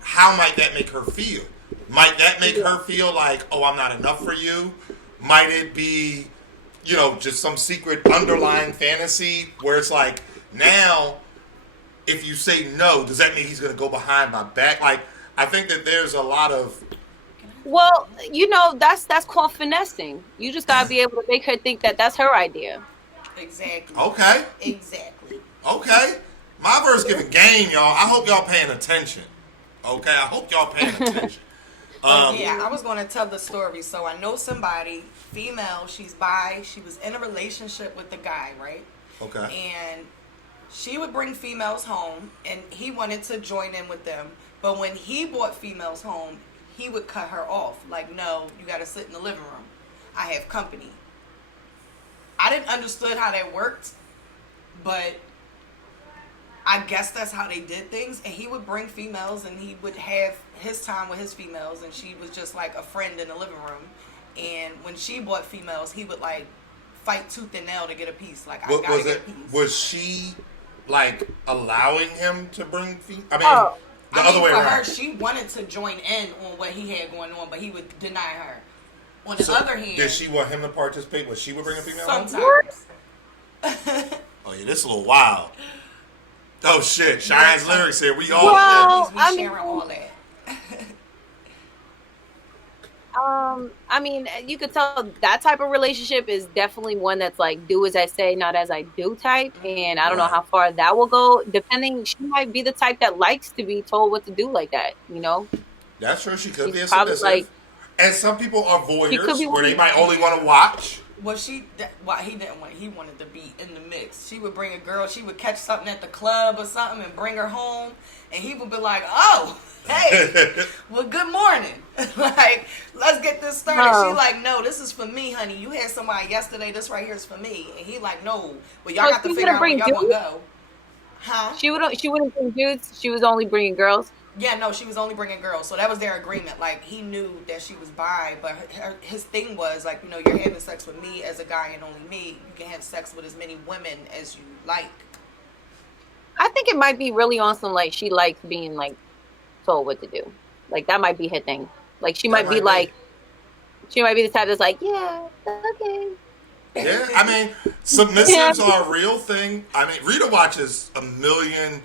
how might that make her feel? Might that make her feel like, oh, I'm not enough for you? Might it be, just some secret underlying fantasy where it's like, now, if you say no, does that mean he's going to go behind my back? Like, I think that there's a lot of... Well, that's called finessing. You just gotta be able to make her think that that's her idea. Exactly. Okay. Exactly. Okay. MyVerse giving game, y'all. I hope y'all paying attention. Okay, I hope y'all paying attention. Yeah, I was going to tell the story. So I know somebody, female, she's bi. She was in a relationship with the guy, right? Okay. And she would bring females home, and he wanted to join in with them. But when he brought females home, he would cut her off. Like, no, you got to sit in the living room. I have company. I didn't understand how that worked, but I guess that's how they did things. And he would bring females, and he would have his time with his females, and she was just like a friend in the living room. And when she brought females, he would like fight tooth and nail to get a piece. Like, I gotta get a piece. Was she like allowing him to bring females? I mean, the other way around. For her, she wanted to join in on what he had going on, but he would deny her. On the other hand, did she want him to participate? Was she would bring a female? Sometimes. Oh yeah, this is a little wild. Oh shit! Cheyenne's lyrics here. We all sharing all that. I mean, you could tell that type of relationship is definitely one that's like do as I say, not as I do type. And I don't know how far that will go. Depending, she might be the type that likes to be told what to do like that. You know. That's true. She could be a probably submissive. like. And some people are voyeurs, where they might only want to watch. Well, he didn't want. He wanted to be in the mix. She would bring a girl. She would catch something at the club or something and bring her home, and he would be like, "Oh, hey, well, good morning. Like, let's get this started." No. She like, "No, this is for me, honey. You had somebody yesterday. This right here is for me." And he like, "No, well, y'all got to figure out where y'all gonna go." Huh? She wouldn't bring dudes. She was only bringing girls. Yeah, no, she was only bringing girls. So that was their agreement. Like, he knew that she was bi, but his thing was, like, you know, you're having sex with me as a guy and only me. You can have sex with as many women as you like. I think it might be really on some, like, she likes being, like, told what to do. Like, that might be her thing. Like, she might be the type that's like, yeah, okay. Yeah, I mean, submissives are a real thing. I mean, Rita watches a million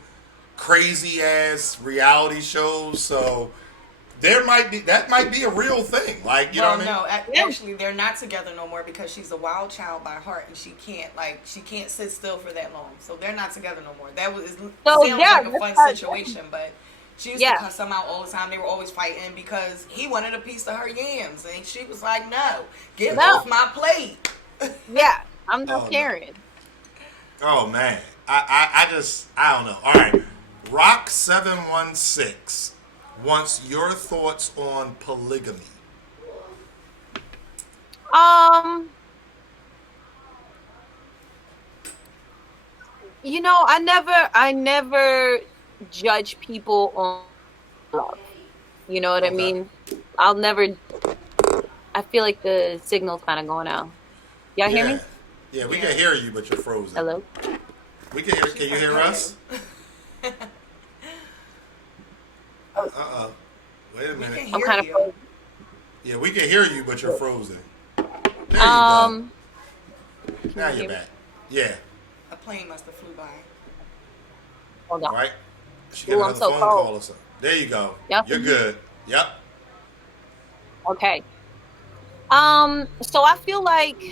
crazy ass reality shows, so that might be a real thing. Like, you know what I mean? No, actually, they're not together no more because she's a wild child by heart, and she can't sit still for that long. So they're not together no more. That was sounds like a fun situation, but she used to cuss him out all the time. They were always fighting because he wanted a piece of her yams, and she was like, "No, get off my plate." Yeah, I'm not caring. Oh man, I don't know. All right, Rock716 wants your thoughts on polygamy. You know, I never judge people on love. You know what I mean? I'll never. I feel like the signal's kind of going out. Y'all hear me? Yeah, we can hear you, but you're frozen. Hello? We can hear. Can you hear us? Wait a minute. I'm kind of frozen. Yeah, we can hear you, but you're frozen. There you go. Now you're back. Yeah. A plane must have flew by. Hold on. Right? She got another phone call or something. There you go. Yep. You're good. Yep. Okay. So I feel like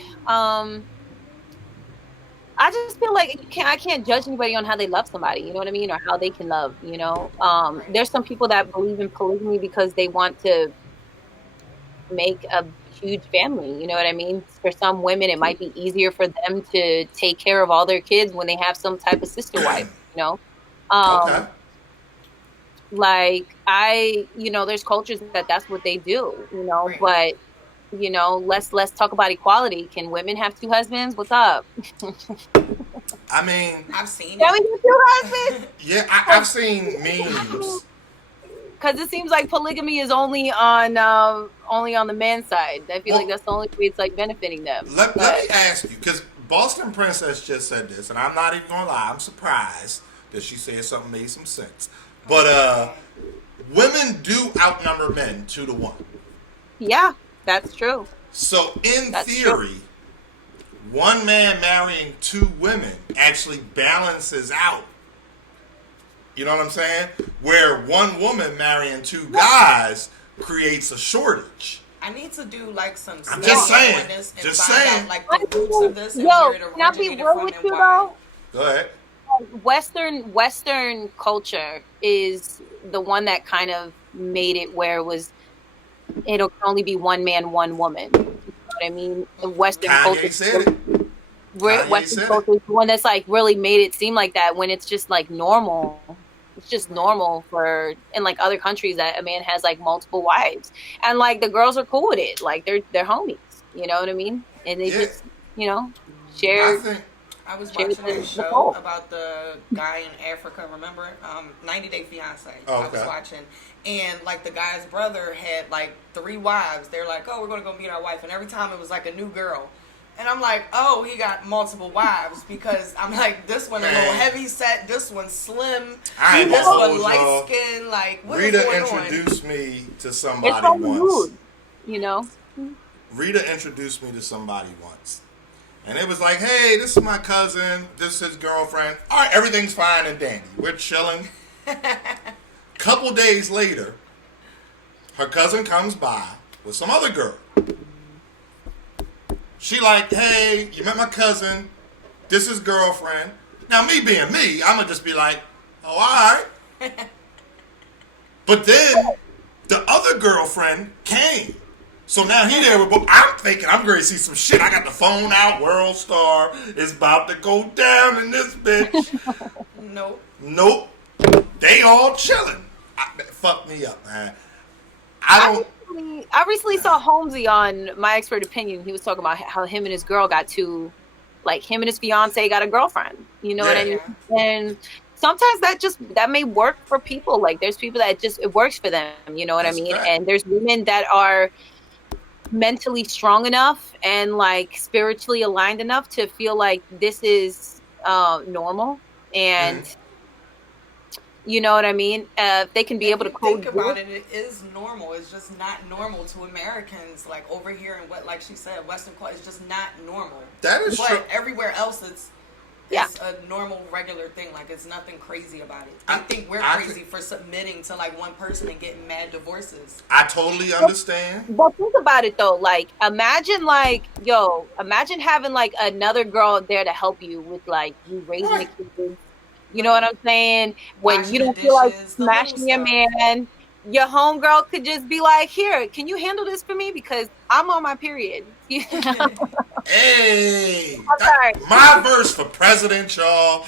I just feel like I can't judge anybody on how they love somebody, you know what I mean, or how they can love, you know. There's some people that believe in polygamy because they want to make a huge family, you know what I mean. For some women, it might be easier for them to take care of all their kids when they have some type of sister wife, you know. Like there's cultures that's what they do, you know, but you know, let's talk about equality. Can women have two husbands? What's up? I mean, I've seen Can we have two husbands? Yeah, I've seen memes. Because it seems like polygamy is only on the man's side. I feel like that's the only way it's like benefiting them. Let me ask you, because Boston Princess just said this, and I'm not even gonna lie, I'm surprised that she said something made some sense. But women do outnumber men 2-1. Yeah, that's true. So in theory, one man marrying two women actually balances out. You know what I'm saying? Where one woman marrying two guys creates a shortage. I need to do like some I'm just saying. on this and Just find saying. out like the roots of this and Yo, where it can I be originated real from with and you why. though? Go ahead. Western culture is the one that kind of made it where it'll only be one man, one woman. You know what I mean? The Western culture. Kanye said it. Western culture is the one that's like really made it seem like that when it's just like normal. It's just normal for in like other countries that a man has like multiple wives, and like the girls are cool with it. Like they're homies. You know what I mean? And they just share. I was watching a show about the guy in Africa, remember? 90 Day Fiance. Oh, okay. I was watching. And, like, the guy's brother had, like, 3 wives. They're like, oh, we're going to go meet our wife. And every time it was, like, a new girl. And I'm like, oh, he got multiple wives. Because I'm like, this one a little heavy set. This one slim. This one light skin. Like, what is going on? Rita introduced me to somebody it's all once. mood, you know? Rita introduced me to somebody once. And it was like, hey, this is my cousin. This is his girlfriend. All right, everything's fine and dandy. We're chilling. Couple days later, her cousin comes by with some other girl. She like, hey, you met my cousin. This is girlfriend. Now, me being me, I'm going to just be like, oh, all right. But then the other girlfriend came. So now he there with both. I'm thinking I'm going to see some shit. I got the phone out. World Star is about to go down in this bitch. Nope. They all chilling. Fuck me up, man. I recently saw Holmesy on My Expert Opinion. He was talking about how him and his girl got to, like, him and his fiance got a girlfriend. You know what I mean? And sometimes that may work for people. Like, there's people that it works for them. You know what I mean? And there's women that are mentally strong enough and like spiritually aligned enough to feel like this is normal, and you know what I mean. They can be able to think about it. It is normal. It's just not normal to Americans. Like over here and like she said, Western culture is just not normal. That is true. But everywhere else, it's a normal, regular thing. Like, it's nothing crazy about it. I think we're crazy for submitting to, like, one person and getting mad divorces. I totally understand. But think about it, though. Like, imagine having, like, another girl there to help you with, like, you raising the kids. You know what I'm saying? When washing you don't feel like smashing your man, your homegirl could just be like, here, can you handle this for me? Because I'm on my period. Hey, MyVerse for president, y'all.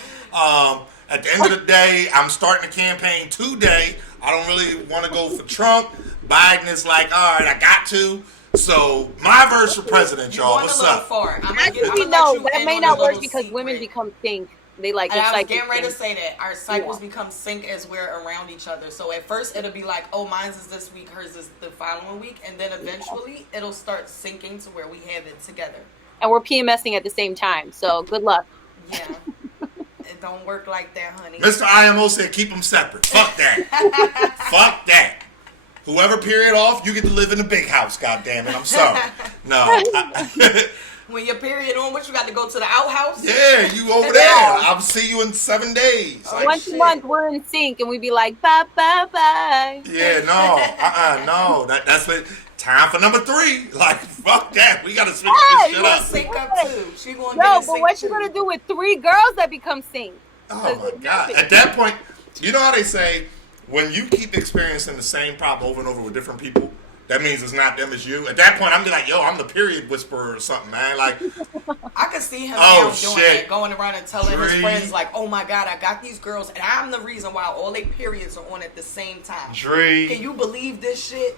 At the end of the day, I'm starting a campaign today. I don't really want to go for Trump. Biden is like, all right, I got to. So, MyVerse for president, y'all. What's up? Actually, no, that may not work because women become sync. They like. And I was getting ready to say that our cycles become sync as we're around each other. So at first it'll be like, oh, mine's is this week, hers is the following week, and then eventually it'll start syncing to where we have it together. And we're PMSing at the same time. So good luck. Yeah, it don't work like that, honey. Mr. IMO said keep them separate. Fuck that. Fuck that. Whoever period off, you get to live in the big house. God damn it. I'm sorry. No. When your period on, what you got to go to the outhouse? Yeah, you over there. I'll see you in 7 days. Oh, once a month we're in sync and we be like, bye, bye, bye. Yeah, no. That's like time for number 3. Like, fuck that. We gotta switch this shit up. Sync up too. She gonna but what you gonna do with 3 girls that become sync? Oh my god. At that point, you know how they say when you keep experiencing the same problem over and over with different people, that means it's not them, it's you. At that point, I'm be like, yo, I'm the period whisperer or something, man. Like, I could see him now doing that, going around and telling his friends, like, oh my God, I got these girls, and I'm the reason why all their periods are on at the same time. Can you believe this shit?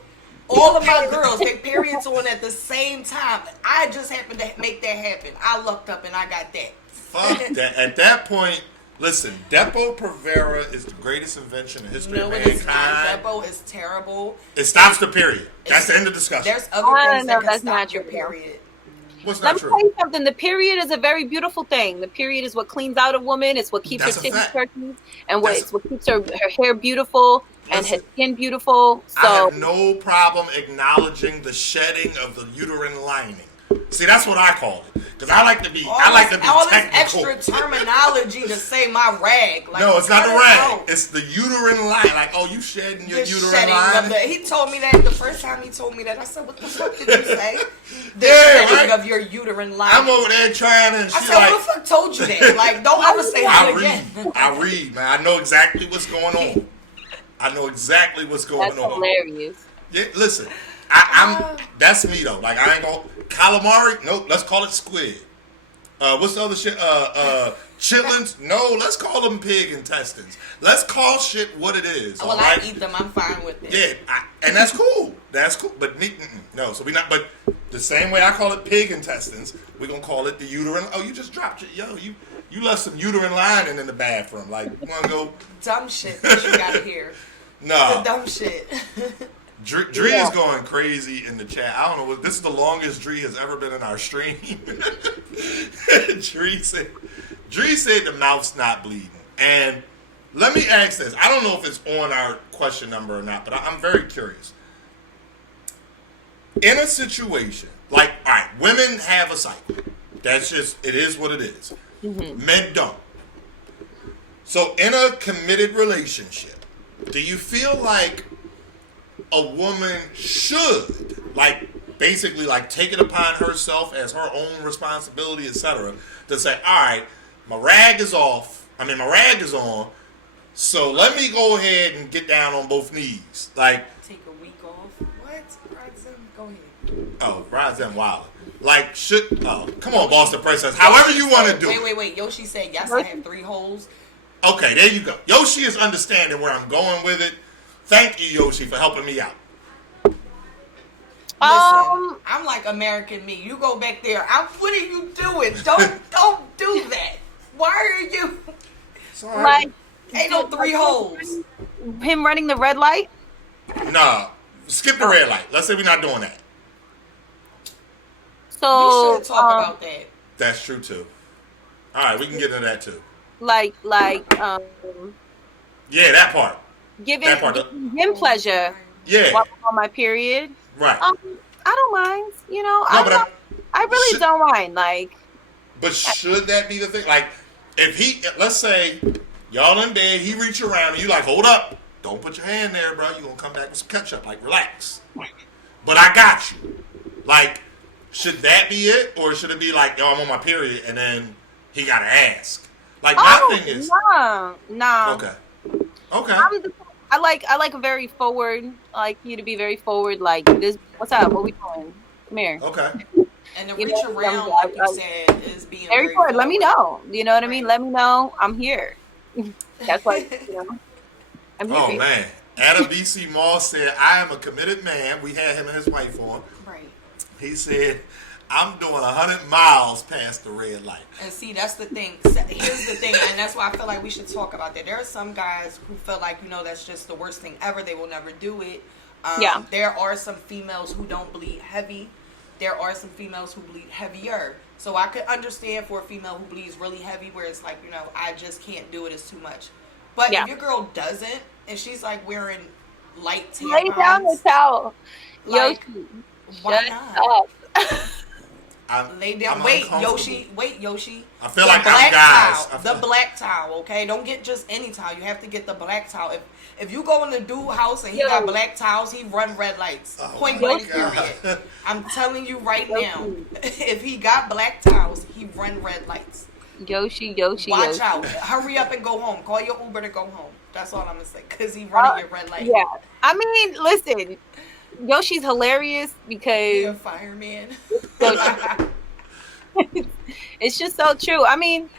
All of my girls, their periods on at the same time. I just happened to make that happen. I lucked up and I got that. Fuck that. At that point, listen, Depo-Provera is the greatest invention in history of mankind. It's not. Depo is terrible. It stops the period. That's the end of discussion. There's other things that can stop your period. What's not true? Let me tell you something. The period is a very beautiful thing. The period is what cleans out a woman. It's what keeps her titties turkey, and it's what keeps her hair beautiful and her skin beautiful. So I have no problem acknowledging the shedding of the uterine lining. See, that's what I call it. Because I like to be all technical. this extra terminology to say my rag. Like, No, it's not the cut it rag. out. It's the uterine line. Like, oh, you shedding your The uterine shedding line? of the, he told me that the first time he told me that. I said, what the fuck did you say? The Yeah, shedding right? of your uterine line. I'm over there trying, and I she's said, like, who the fuck told you that? Like, don't ever say that again. I read, man. I know exactly what's going on. I know exactly what's going That's on. hilarious. Yeah, listen, I'm that's me though. Like I ain't gonna calamari. Nope, let's call it squid. What's the other shit? Chitlins? No, let's call them pig intestines. Let's call shit what it is. Well, all right? I eat them. I'm fine with it. Yeah, and that's cool. That's cool. But no, so we not. But the same way I call it pig intestines, we gonna call it the uterine. Oh, you just dropped it, yo. You left some uterine lining in the bathroom. Like you wanna go? Dumb shit that you gotta hear. No. The dumb shit. Dree is going crazy in the chat. I don't know what this is the longest Dree has ever been in our stream. Dree said the mouth's not bleeding. And let me ask this. I don't know if it's on our question number or not, but I'm very curious. In a situation, like, all right, women have a cycle. That's just, it is what it is. Mm-hmm. Men don't. So in a committed relationship, do you feel like a woman should, like, basically, like, take it upon herself as her own responsibility, etc., to say, all right, my rag is on, so let me go ahead and get down on both knees. Like, Take a week off. What? Go ahead. oh, Ryzen Wilder. Like, come on, Boston Princess. However you want to do it. Wait. Yoshi said, yes, I have 3 holes. Okay, there you go. Yoshi is understanding where I'm going with it. Thank you, Yoshi, for helping me out. Listen, I'm like American me. You go back there. What are you doing? Don't do that. Why are you? Sorry. Like, Ain't no 3 holes. him running the red light. Nah, skip the red light. Let's say we're not doing that. So We should talk about that. That's true too. All right, we can get into that too. like Yeah, that part. giving That part. him pleasure Yeah, while I'm on my period. right. I don't mind. You know, No, I really don't mind. Like, But should that be the thing? Like, if let's say, y'all in bed, he reach around and you like, hold up. Don't put your hand there, bro. You gonna come back with some ketchup. Like, relax. But I got you. Like, should that be it? Or should it be like, yo, I'm on my period, and then he gotta ask? Like, my thing is... nah. Okay. Okay. I like a very forward, like you to be very forward, like this. What's up? What we doing? Come here. Okay. And the You reach know, around, I- like you said, is being Very very forward. Let me know. You know what I Right. mean? Let me know. I'm here. That's like, you know. I'm here. Oh, for you. man. Adam B.C. Moss said, I am a committed man. We had him and his wife on. Right. He said, I'm doing 100 miles past the red light. And see, that's the thing. Here's the thing, and that's why I feel like we should talk about that. There are some guys who feel like, that's just the worst thing ever. They will never do it. Yeah. There are some females who don't bleed heavy. There are some females who bleed heavier. So I could understand for a female who bleeds really heavy where it's like, I just can't do it. It's too much. But Yeah. if your girl doesn't, and she's like wearing light tampons. Lay down the towel. Like, Yoshi, why shut not? I'm, Lay down. I'm Wait, uncomfortable. Yoshi. I feel The like I'm black guys. towel. The black towel, okay? Don't get just any towel. You have to get the black towel. If you go in the dude house and he got black towels, he run red lights. Oh Point my blank God. period. I'm telling you right now, if he got black towels, he run red lights. Yoshi. Watch out. Hurry up and go home. Call your Uber to go home. That's all I'm going to say. Because he running your red light. Yeah. I mean, listen. Yoshi's hilarious He a because fireman. it's just so true. I mean,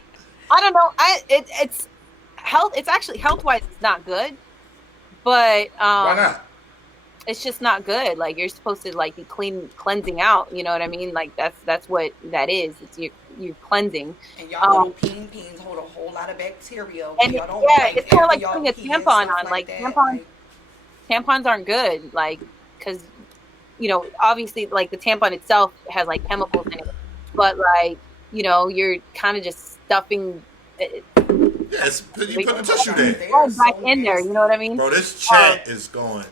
I don't know. It's health. It's actually health-wise, it's not good. But Why not? it's just not good. Like, you're supposed to like be cleansing out. You know what I mean? Like that's what that is. It's you're cleansing. And y'all little peens hold a whole lot of bacteria. And y'all don't yeah, wipe it's kind of after like y'all putting a pee and tampon stuff on. Like that. tampons aren't good. Like, because obviously, like the tampon itself has like chemicals in it, but like you're kind of just stuffing. Yes, you put the tissue there. They are Back so in there, nasty. you know what I mean? Bro, this chat is going.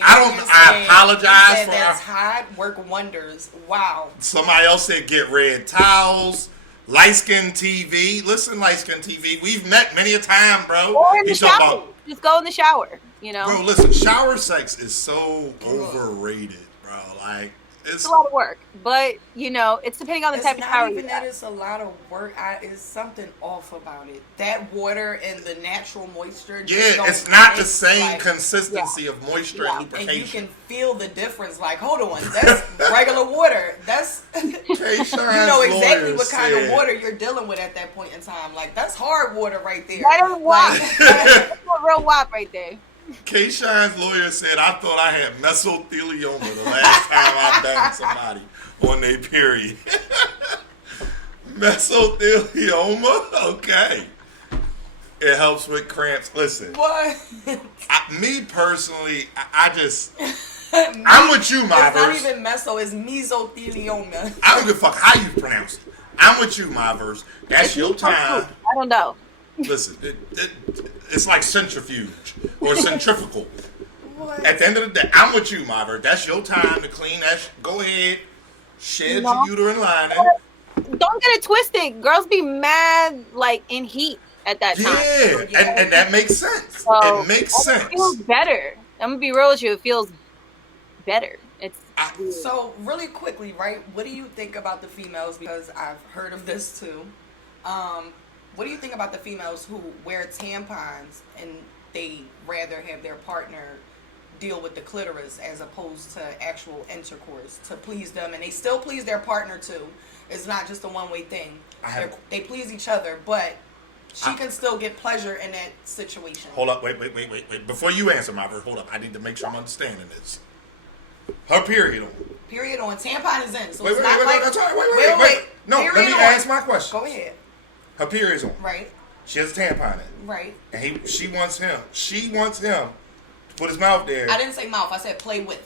I apologize said for that Tide work wonders. Wow. Somebody else said get red towels. Light skin TV. Listen, light skin TV. We've met many a time, bro. Or in the He's talking shower. about, Just go in the shower, you know? bro, listen, shower sex is so overrated, bro. Like, It's a lot of work, but you know, it's depending on the type of shower. It's not even that it's a lot of work. It's something off about it. That water and the natural moisture. Yeah, it's not the same consistency of moisture and lubrication. And you can feel the difference. Like, hold on, that's regular water. That's you know exactly what kind of water you're dealing with at that point in time. Like, that's hard water right there. That is WAP. That's a real WAP right there. K-Shine's lawyer said, I thought I had mesothelioma the last time I banged somebody on their period. Mesothelioma? Okay. It helps with cramps. Listen. What? Me personally, I'm with you, MyVerse. It's not even meso, it's mesothelioma. I don't give a fuck how you pronounce it. I'm with you, MyVerse. That's your time. I don't know. Listen, it's like centrifuge or centrifugal. What? At the end of the day, I'm with you, MyVerse. That's your time to clean that. Go ahead, shed your uterine lining. Don't get it twisted. Girls be mad, like, in heat at that time. Yeah, and that makes sense. So, it makes sense. It feels better. I'm going to be real with you. It feels better. So, really quickly, right? What do you think about the females? Because I've heard of this too. What do you think about the females who wear tampons and they rather have their partner deal with the clitoris as opposed to actual intercourse to please them, and they still please their partner too? It's not just a one-way thing. They please each other, but she can still get pleasure in that situation. Hold up, wait. Before you answer, MyVerse, hold up. I need to make sure I'm understanding this. Her period on. Period on. Tampon is in. So Wait. That's all right. Wait. No, let me ask my question. Go ahead. Her period's on. Right. She has a tampon in. Right. And she wants him to put his mouth there. I didn't say mouth. I said play with.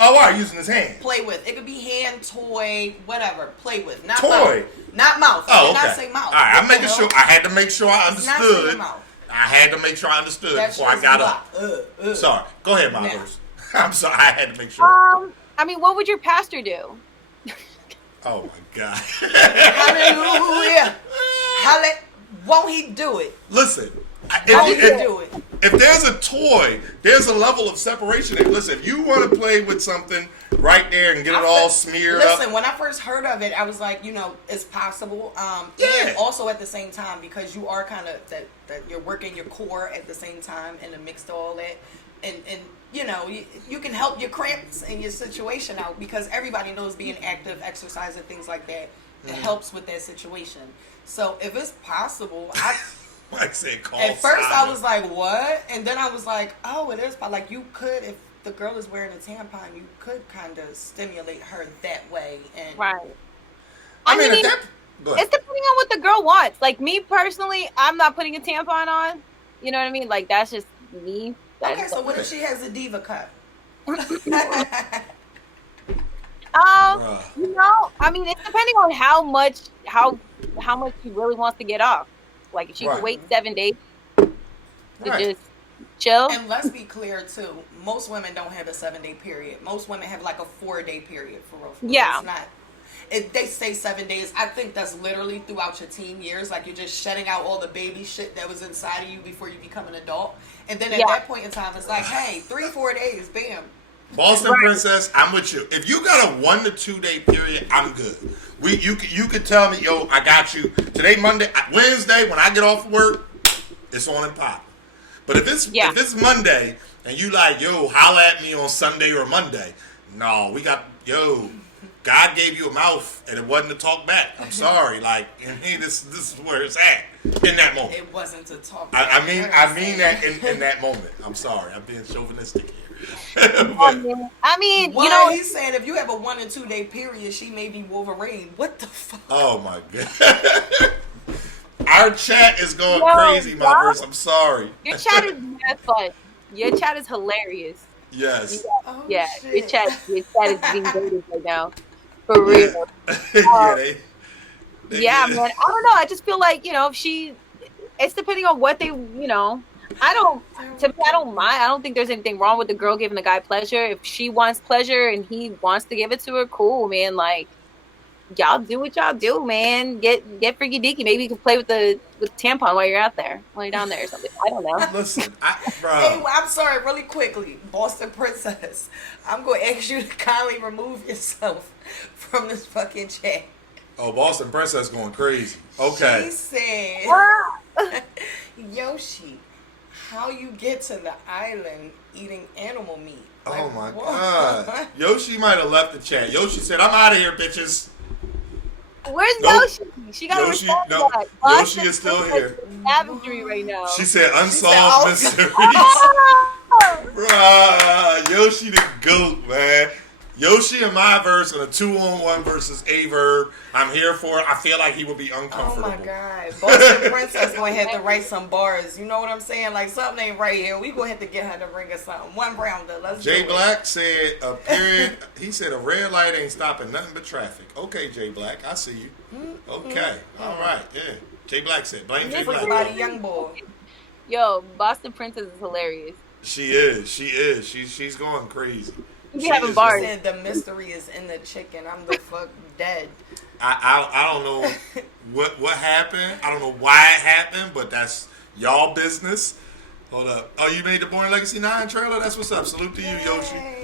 Oh, wow, using his hand. Play with. It could be hand, toy, whatever. Play with. Not toy. Mouth. Not mouth. Oh, I did okay. not say mouth. All right, I'm making sure. I had to make sure I understood. Mouth. I had to make sure I understood That's before I got up. Sorry. Go ahead, MyVerse. I'm sorry. I had to make sure. I mean, what would your pastor do? Oh, my God. Hallelujah. Won't he do it? Listen. If there's a toy, there's a level of separation. Listen, if you want to play with something right there and get it all smeared up. Listen, when I first heard of it, I was like, it's possible. And also at the same time, because you are kind of that you're working your core at the same time in the mix to all that. And you can help your cramps and your situation out, because everybody knows being active, exercise, and things like that, it helps with that situation. So if it's possible, Like say, at first I was like, what? And then I was like, oh, it is. Like, you could, if the girl is wearing a tampon, you could kind of stimulate her that way. And right. I mean, it's depending on what the girl wants. Like, me personally, I'm not putting a tampon on. You know what I mean? Like, that's just me. Okay, so what if she has a diva cut? I mean, it's depending on how much she really wants to get off. Like, if she can wait 7 days to just chill. And let's be clear too, most women don't have a 7-day period. Most women have like a 4-day period for real. Yeah. It's not. They say 7 days. I think that's literally throughout your teen years. Like, you're just shedding out all the baby shit that was inside of you before you become an adult. And then at that point in time, it's like, hey, 3-4 days, bam. Boston Princess, I'm with you. If you got a 1 to 2 day period, I'm good. You could tell me, yo, I got you. Today, Monday, Wednesday, when I get off work, it's on and pop. But if it's Monday and you like, yo, holla at me on Sunday or Monday, no, God gave you a mouth and it wasn't to talk back. I'm sorry, this is where it's at in that moment. It wasn't to talk back. I mean that in that moment. I'm sorry, I'm being chauvinistic here. I mean, he's saying if you have a 1 and 2 day period, she may be Wolverine. What the fuck? Oh my God. Our chat is going crazy, MyVerse. I'm sorry. Your chat is mad fun. Your chat is hilarious. Yes. Shit. Your chat is being dated right now. For real. Yeah, man. I don't know. I just feel like, if it's depending on what they, To me, I don't mind. I don't think there's anything wrong with the girl giving the guy pleasure. If she wants pleasure and he wants to give it to her, cool, man. Like, y'all do what y'all do, man. Get freaky deaky. Maybe you can play with tampon while you're out there, while you're down there or something. I don't know. Listen, bro. Hey, I'm sorry, really quickly, Boston Princess. I'm going to ask you to kindly remove yourself from this fucking chat. Oh, Boston Princess going crazy. Okay. She said, Yoshi, how you get to the island eating animal meat? Like, Oh my what? God. Yoshi might have left the chat. Yoshi said, I'm out of here, bitches. Where's Nope. Yoshi? She got Yoshi, a no. back. Yoshi is still here. Savagery right now. She said, unsolved "Oh." mysteries. Oh! Bruh, Yoshi the GOAT, man. Yoshi and MyVerse in a 2-on-1 versus A-Verb. I'm here for it. I feel like he would be Oh uncomfortable. my God. Boston Princess going to have to write some bars. You know what I'm saying? Like, something ain't right here. We going to have to get her to bring us something. One rounder. Let's Jay do Black said, a period. He said, a red light ain't stopping nothing but traffic. Okay, Jay Black, I see you. Okay, all right, yeah. Jay Black said, blame Jay it. Black. Everybody, young boy. Yo, Boston Princess is hilarious. She is. She's going crazy. You be She having is- bars. Said the mystery is in the chicken. I'm the fuck dead. I don't know what happened. I don't know why it happened, but that's y'all business. Hold up. Oh, you made the Born Legacy 9 trailer? That's what's up. Salute to you, Yoshi. Yay.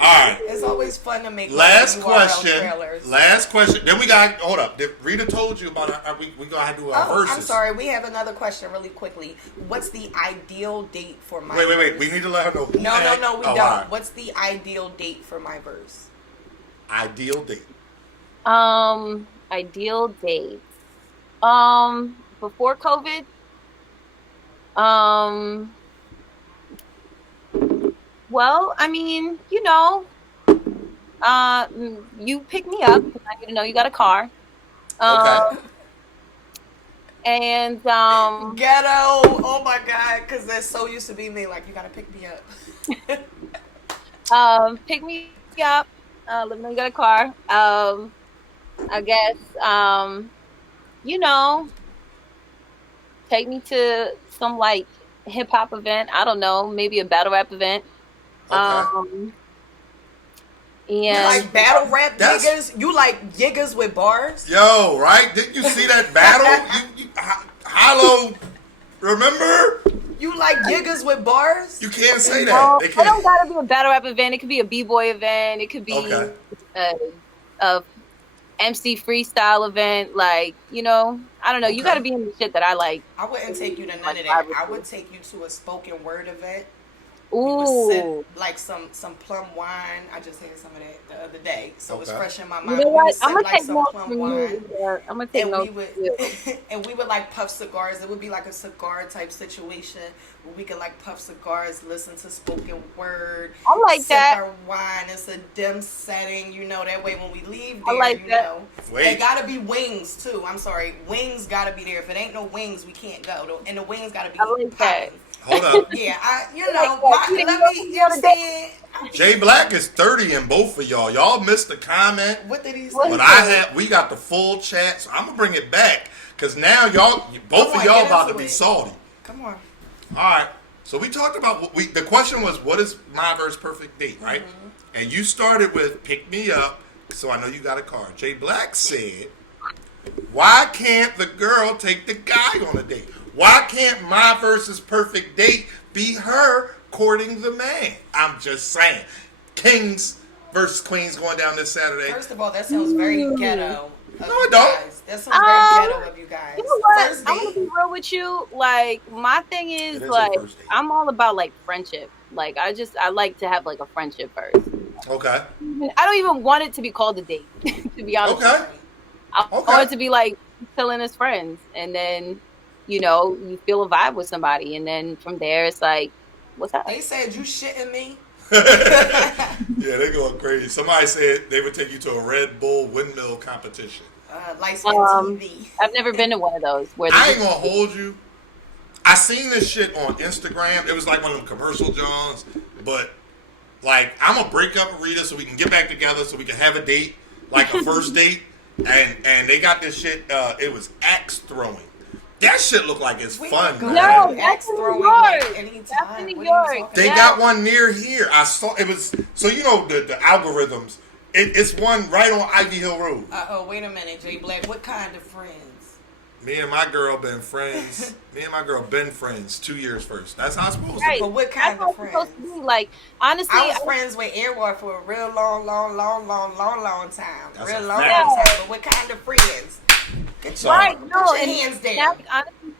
All right. It's always fun to make Last URL question. trailers. Last question. Then we got, hold up. Rita told you about we going to have to do our verses. I'm sorry. We have another question really quickly. What's the ideal date for my Wait. verse? We need to let her know. No, we don't. all right. What's the ideal date for my verse? Ideal date. Ideal dates. Before COVID. Well, I mean, you know, you pick me up because I need to know you got a car. Okay. And Ghetto. Oh my God. Because that's so used to be me. Like, you got to pick me up. pick me up. Let me know you got a car. I guess, you know, take me to some like hip hop event. I don't know, maybe a battle rap event. Okay. You And like battle rap That's- niggas? You like niggas with bars? Yo, right? Didn't you see that battle? Hollow, remember? You like niggas with bars? You can't say that. They it don't can't. gotta be a battle rap event. It could be a b-boy event. It could be Okay. a MC freestyle event. Like, you know, I don't know. You Okay. gotta be in the shit that I like. I wouldn't take you to none Like of that. I barbecue. would take you to a spoken word event. We would sip, Ooh. like some plum wine. I just had some of that the other day, so it's Okay. fresh in my You mind. know We would what? sip I'm gonna like take some notes plum from wine. you. I'm gonna take And we notes would, from you. and we would like puff cigars. It would be like a cigar type situation where we could like puff cigars, listen to spoken word. I like sip that. our wine. It's a dim setting, you know. That way, when we leave I there, like you that. know, Wait. it gotta be wings too. I'm sorry, wings gotta be there. If it ain't no wings, we can't go. And the wings gotta be I like that. popping. Hold up. Yeah, you like know, that. You let didn't know me. you You know what I'm wanted saying? Jay Black is 30 in both of y'all. Y'all missed the comment. What did he say? What? But we got the full chat, so I'm gonna bring it back because now both Come of on, y'all get about to into be it. salty. Come on. All right. So we talked about the question was, what is MyVerse perfect date, right? And you started with pick me up, so I know you got a car. Jay Black said, why can't the girl take the guy on a date? Why can't MyVerse's perfect date be her courting the man? I'm just saying. Kings versus Queens going down this Saturday. First of all, that sounds very ghetto. Of No, you it don't. Guys. That sounds very ghetto of you guys. You know what? First I'm gonna date. be real with you. Like, my thing It is is a like, first date. I'm all about like friendship. Like, I like to have like a friendship first. Okay. I don't even want it to be called a date, to be honest. Okay. I Okay. want it to be like chilling as friends, and then, you know, you feel a vibe with somebody, and then from there it's like, what's up? They said you shitting me. Yeah, they're going crazy. Somebody said they would take you to a Red Bull windmill competition. Light skin TV. I've never been to one of those where I they ain't gonna hold you. I seen this shit on Instagram. It was like one of them commercial Johns. But like, I'm gonna break up with Rita so we can get back together so we can have a date, like a first date. And they got this shit. It was axe throwing. That shit look like it's fun, go man. No, to that's X in New throwing York. like anytime. That's in New What are you York. talking They about? got one near here. I saw it was so you know the algorithms. It's one right on Ivy Hill Road. Wait a minute, Jay Black. What kind of friends? Me and my girl been friends. 2 years first. That's how it's supposed Right. to But what kind That's of how it's supposed friends? to be. Like, honestly, I was friends with AnR for a real long time. That's Real a long fact. time. But what kind of friends? Get your, right? put No, your and hands down. that, honestly,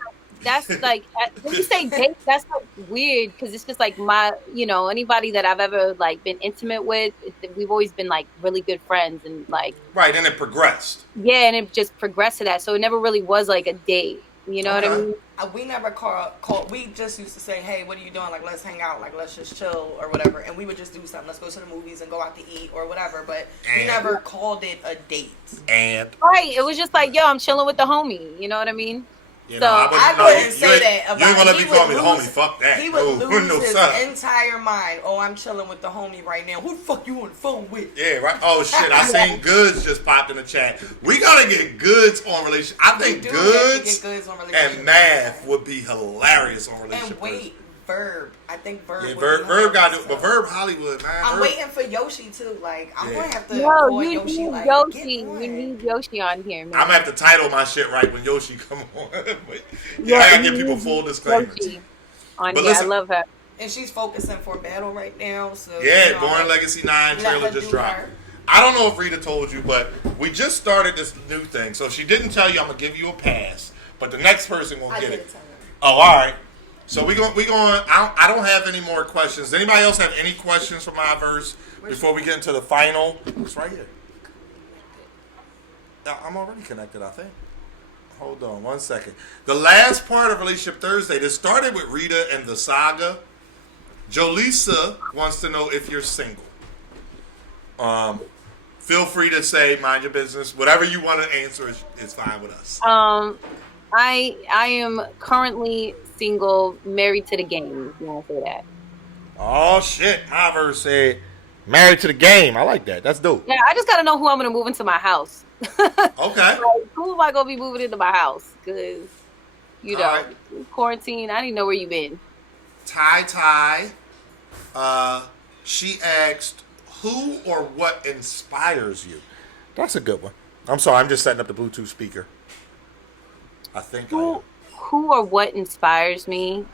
that's like when you say date, that's like weird because it's just like anybody that I've ever like been intimate with, we've always been like really good friends and like Right, and it progressed. yeah, and it just progressed to that. So it never really was like a date. You know what I Okay. mean? We never call. We just used to say, "Hey, what are you doing? Like, let's hang out. Like, let's just chill or whatever." And we would just do something. Let's go to the movies and go out to eat or whatever. But we And- never called it a date. And Right. It was just like, yo, I'm chilling with the homie. You know what I mean? you So, know, I no, wouldn't you say ain't- that about You ain't gonna let he me call me would the homie. lose- Fuck that. He would no, lose no, his son. entire mind. Oh, I'm chilling with the homie right now. Who the fuck you on the phone with? Yeah, right. Oh shit! I seen Goods just popped in the chat. We gotta get Goods on relationship. I think We do have to Goods get Goods on relationship. and Math would be hilarious on relationship. And wait, Verb. I think Verb. yeah, would Verb be got to, hilarious, but too. Verb Hollywood, man. I'm Verb, waiting for Yoshi too. Like I'm Yeah. gonna have to yo, call you Yoshi. need Like Yoshi. get on. We need Yoshi on here, man. I'm gonna have to title my shit right when Yoshi come on. But, Yeah, I gotta give we people need full disclaimers. Yoshi on But here. listen- I love her. And she's focusing for battle right now. So Yeah, you know, Born let- Legacy 9 let trailer her just do dropped. her. I don't know if Rita told you, but we just started this new thing. So if she didn't tell you, I'm gonna give you a pass. But the next person will I get did it. tell her. Oh, all right. So we going. I don't have any more questions. Does anybody else have any questions for MyVerse before we get into the final? It's right here. I'm already connected, I think. Hold on 1 second. The last part of Relationship Thursday, this started with Rita and the saga. Jolisa wants to know if you're single. Feel free to say, mind your business. Whatever you want to answer is fine with us. I am currently single, married to the game. If you want to say that? Oh, shit. MyVerse said, married to the game. I like that. That's dope. Yeah, I just gotta know who I'm gonna move into my house. Okay. Like, who am I gonna be moving into my house? Because you know, Alright. quarantine. I didn't know where you been. Ty, she asked, who or what inspires you? That's a good one. I'm sorry, I'm just setting up the Bluetooth speaker. I think I am. Who or what inspires me?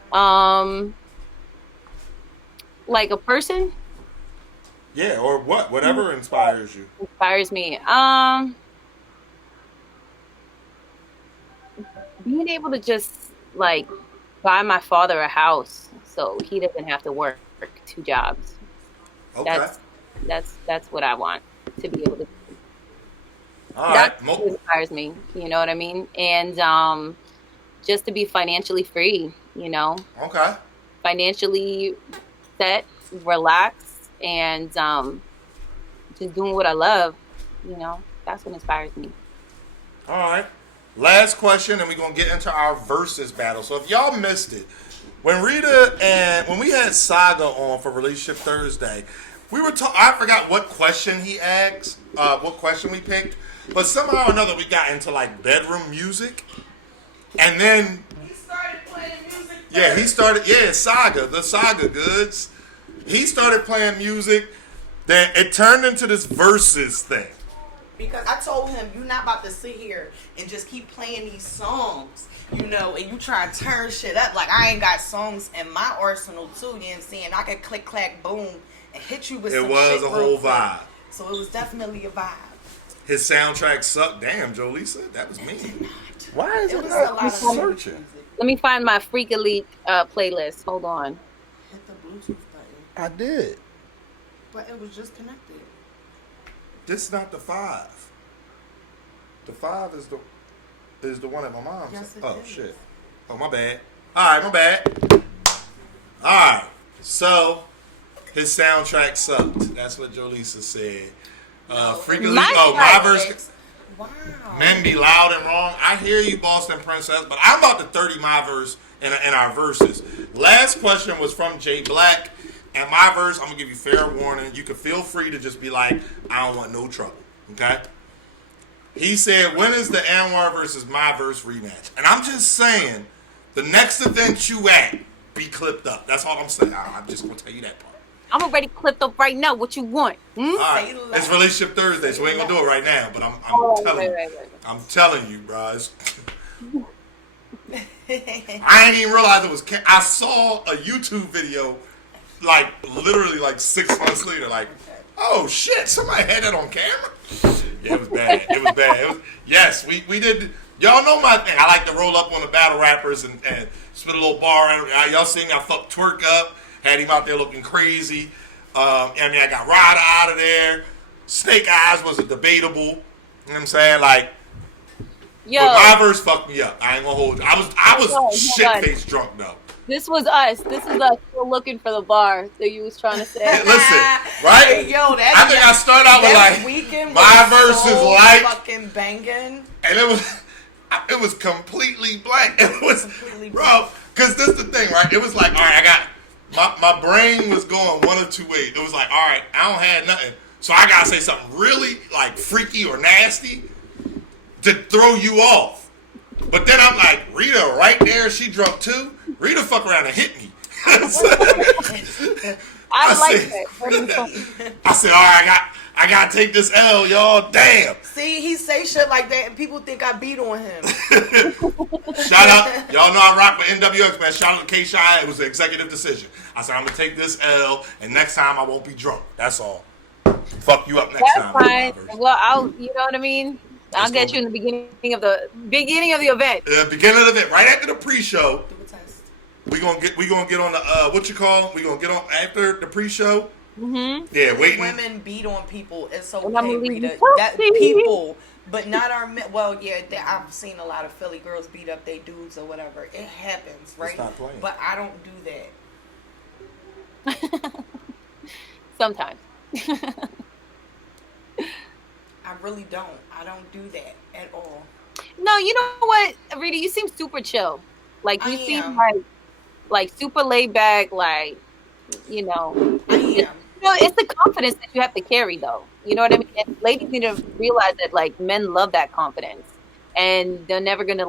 Like a person Yeah, or what? Whatever inspires you. inspires me. Being able to just like buy my father a house so he doesn't have to work 2 jobs. Okay. That's what I want to be able to do. All That's right. what inspires me, you know what I mean? And just to be financially free, you know, Okay. financially set, relaxed, and just doing what I love, you know, that's what inspires me. All right. Last question, and we're going to get into our versus battle. So if y'all missed it, when we had Saga on for Relationship Thursday, we were I forgot what question he asked, what question we picked, but somehow or another we got into like bedroom music. And then He started playing music. yeah, he started the Saga Goods. He started playing music, then it turned into this versus thing. Because I told him, you're not about to sit here and just keep playing these songs, you know, and you try to turn shit up. Like, I ain't got songs in my arsenal, too, you know what I'm saying? I could click, clack, boom, and hit you with It some was shit a real whole quick. vibe. So it was definitely a vibe. His soundtrack sucked. Damn, Jolisa, that was mean. Why is It it was not a lot of searching? music. Let me find my Freak Elite playlist. Hold on. Hit the Bluetooth button. I did. But it was just connected. This is not the 5. The 5 is the one at my mom's. Yes, it oh is. shit. Oh my bad. Alright, my bad. Alright. So his soundtrack sucked. That's what Jolisa said. Freakily MyVerse. Wow. Men be loud and wrong. I hear you, Boston Princess, but I'm about to 30 MyVerse in our verses. Last question was from Jay Black. And MyVerse, I'm gonna give you fair warning. You can feel free to just be like, I don't want no trouble. Okay? He said, when is the AnR versus MyVerse rematch? And I'm just saying, the next event you at, be clipped up. That's all I'm saying. I'm just going to tell you that part. I'm already clipped up right now. What you want? All right. It's Relationship Thursday, so we ain't going to do it right now. But I'm telling you. Right. I'm telling you, bro. I ain't even realize it was. I saw a YouTube video, like literally like 6 months later. Like, oh shit, somebody had that on camera. Yeah, it was bad. It was bad. Yes, we did. Y'all know my thing. I like to roll up on the battle rappers and spit a little bar. Y'all see me? I fucked Twerk up. Had him out there looking crazy. I got Ryder out of there. Snake Eyes was a debatable. You know what I'm saying? Like. Yo, but MyVerse fucked me up. I ain't gonna hold you. I was shit-faced drunk though. This was us. This is us still looking for the bar that you was trying to say. Listen, right? Hey, yo, I think I started out with like MyVerse is like fucking banging, and it was completely blank. It was bro, because this is the thing, right? It was like, all right, I got my brain was going one or two ways. It was like, all right, I don't have nothing, so I gotta say something really like freaky or nasty to throw you off. But then I'm like, Rita right there, she drunk too. Rita fuck around and hit me. I said, all right, I gotta take this L, y'all. Damn. See, he say shit like that and people think I beat on him. Shout out, y'all know I rock with NWX, man. Shout out to K-Shy. It was an executive decision. I said, I'm gonna take this L, and next time I won't be drunk. That's all. Fuck you up next time. That's fine. Well, you know what I mean? I'll get you in the beginning of the event. Beginning of the event, right after the pre-show. We gonna get on the what you call? We gonna get on after the pre-show. Mm-hmm. Yeah, waiting. Women beat on people. It's okay, well, Rita. That people, but not our men. Well, yeah, I've seen a lot of Philly girls beat up their dudes or whatever. It happens, right? Stop playing. But I don't do that. Sometimes. I really don't. I don't do that at all. No, you know what, Rita? You seem super chill. Like you seem like super laid back. Like you know. I am. It's the confidence that you have to carry, though. You know what I mean? And ladies need to realize that like men love that confidence, and they're never gonna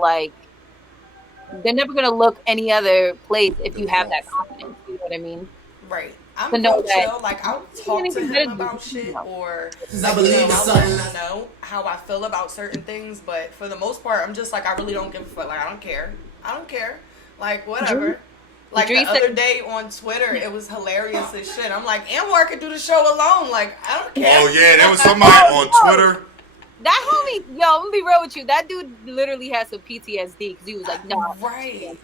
look any other place if you have that confidence. You know what I mean? Right. I'm so chill. Like I'll talk to him about shit or I'll let him know how I feel about certain things. But for the most part, I'm just like I really don't give a fuck. Like I don't care. Like whatever. Like the other day on Twitter, it was hilarious as shit. I'm like, AnR could do the show alone. Like I don't care. Oh yeah, there was somebody on Twitter. That homie, yo, I'm gonna be real with you. That dude literally has some PTSD because he was like, no, right?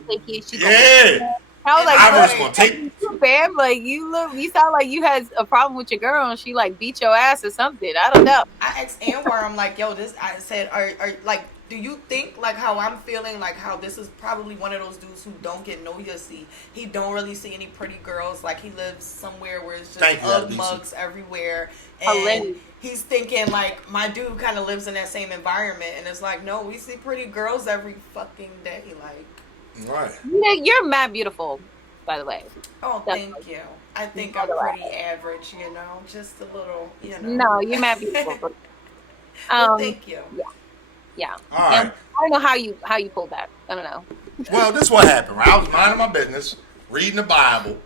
Yeah. I was like, I was gonna take fam, like you sound like you had a problem with your girl and she like beat your ass or something. I don't know. I asked AnR, I'm like, yo, I said, are like, do you think like how I'm feeling, like how this is probably one of those dudes who don't get no pussy. He don't really see any pretty girls. Like he lives somewhere where it's just Ugg mugs everywhere. And he's thinking like my dude kind of lives in that same environment. And it's like, no, we see pretty girls every fucking day. Like. Right. You're mad beautiful, by the way. Oh, thank you. I think I'm pretty average, you know, just a little, you know. No, you're mad beautiful. Well, thank you. Yeah. All right. I don't know how you pulled that. I don't know. Well, this is what happened. Right? I was minding my business, reading the Bible.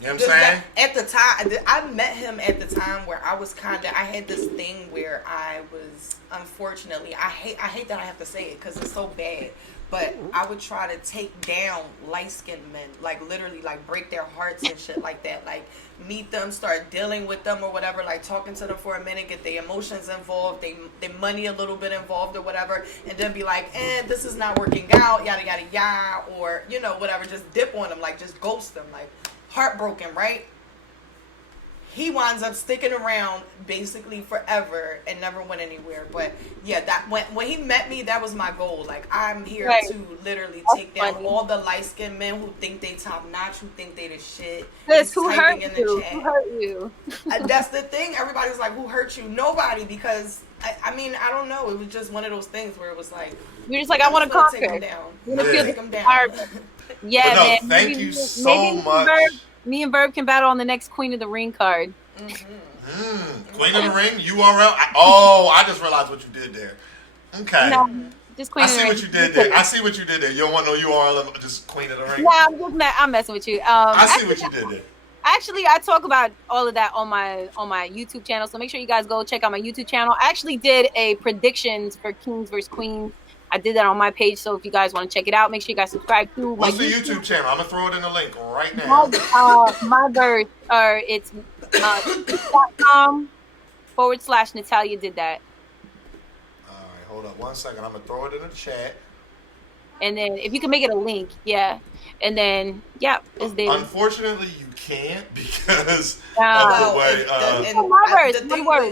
You know what I'm saying? At the time, I met him at the time where I was I had this thing where I was, unfortunately, I hate that I have to say it because it's so bad. But I would try to take down light-skinned men, like literally, like break their hearts and shit like that. Like meet them, start dealing with them or whatever, like talking to them for a minute, get their emotions involved, their money a little bit involved or whatever, and then be like, this is not working out, yada yada yada, or you know whatever, just dip on them, like just ghost them, like heartbroken, right? He winds up sticking around basically forever and never went anywhere. But yeah, that when he met me, that was my goal. Like I'm here to literally take down all the light skinned men who think they top notch, who think they the shit. Who hurt you? Who hurt you? That's the thing. Everybody's like, who hurt you? Nobody, because I mean, I don't know. It was just one of those things where it was like you're just like, I want to conquer. Take him down. Take him down. Yeah, no, man. Thank you so much. Me and Verb can battle on the next Queen of the Ring card. Queen of the Ring, URL. I just realized what you did there. Okay. No, just Queen I of the see Ring. what you did there. I see what you did there. You don't want no URL, just Queen of the Ring. Nah, I'm messing with you. I see what you did there. Actually, I talk about all of that on my YouTube channel, so make sure you guys go check out my YouTube channel. I actually did a predictions for Kings versus Queens. I did that on my page, so if you guys want to check it out, make sure you guys subscribe to my What's the YouTube channel? I'm gonna throw it in the link right now. MyVerse, or it's .com/Natalia did that. All right, hold up 1 second. I'm gonna throw it in the chat. And then if you can make it a link, yeah. And then it's there. Unfortunately, you can't because of Well, the way.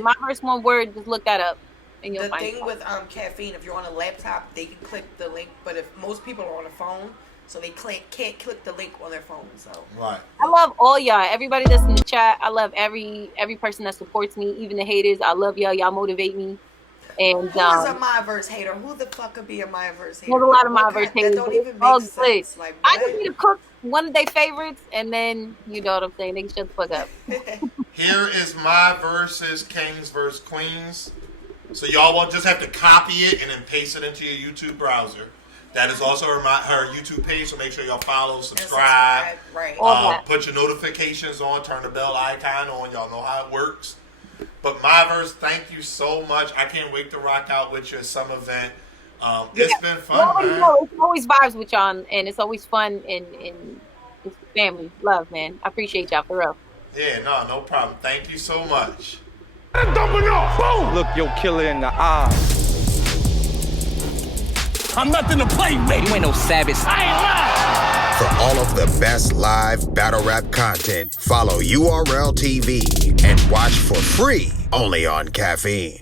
MyVerse, one word. Just look that up, and you'll The find thing it. with caffeine, if you're on a laptop, they can click the link. But if most people are on a phone, so they can't click the link on their phone. So Right. I love all y'all. Everybody that's in the chat. I love every person that supports me, even the haters. I love y'all. Y'all motivate me. And who is a MyVerse hater? Who the fuck could be a MyVerse hater? there's a lot of What MyVerse kind- haters. That don't even All make good. sense. Like, I what? just need to cook one of their favorites, and then you know what I'm saying. They can shut the fuck up. Here is my versus Kings versus Queens. So y'all will just have to copy it and then paste it into your YouTube browser. That is also her YouTube page, so make sure y'all follow, subscribe. Right. All that. Put your notifications on, turn the bell icon on. Y'all know how it works. But MyVerse, thank you so much. I can't wait to rock out with you at some event. It's been fun, man. It's always vibes with y'all, and it's always fun, and it's family, love, man. I appreciate y'all for real. Yeah, no problem. Thank you so much. Look your killer in the eye. I'm nothing to play with. You ain't no savage. I ain't lying. For all of the best live battle rap content, follow URL TV and watch for free only on Caffeine.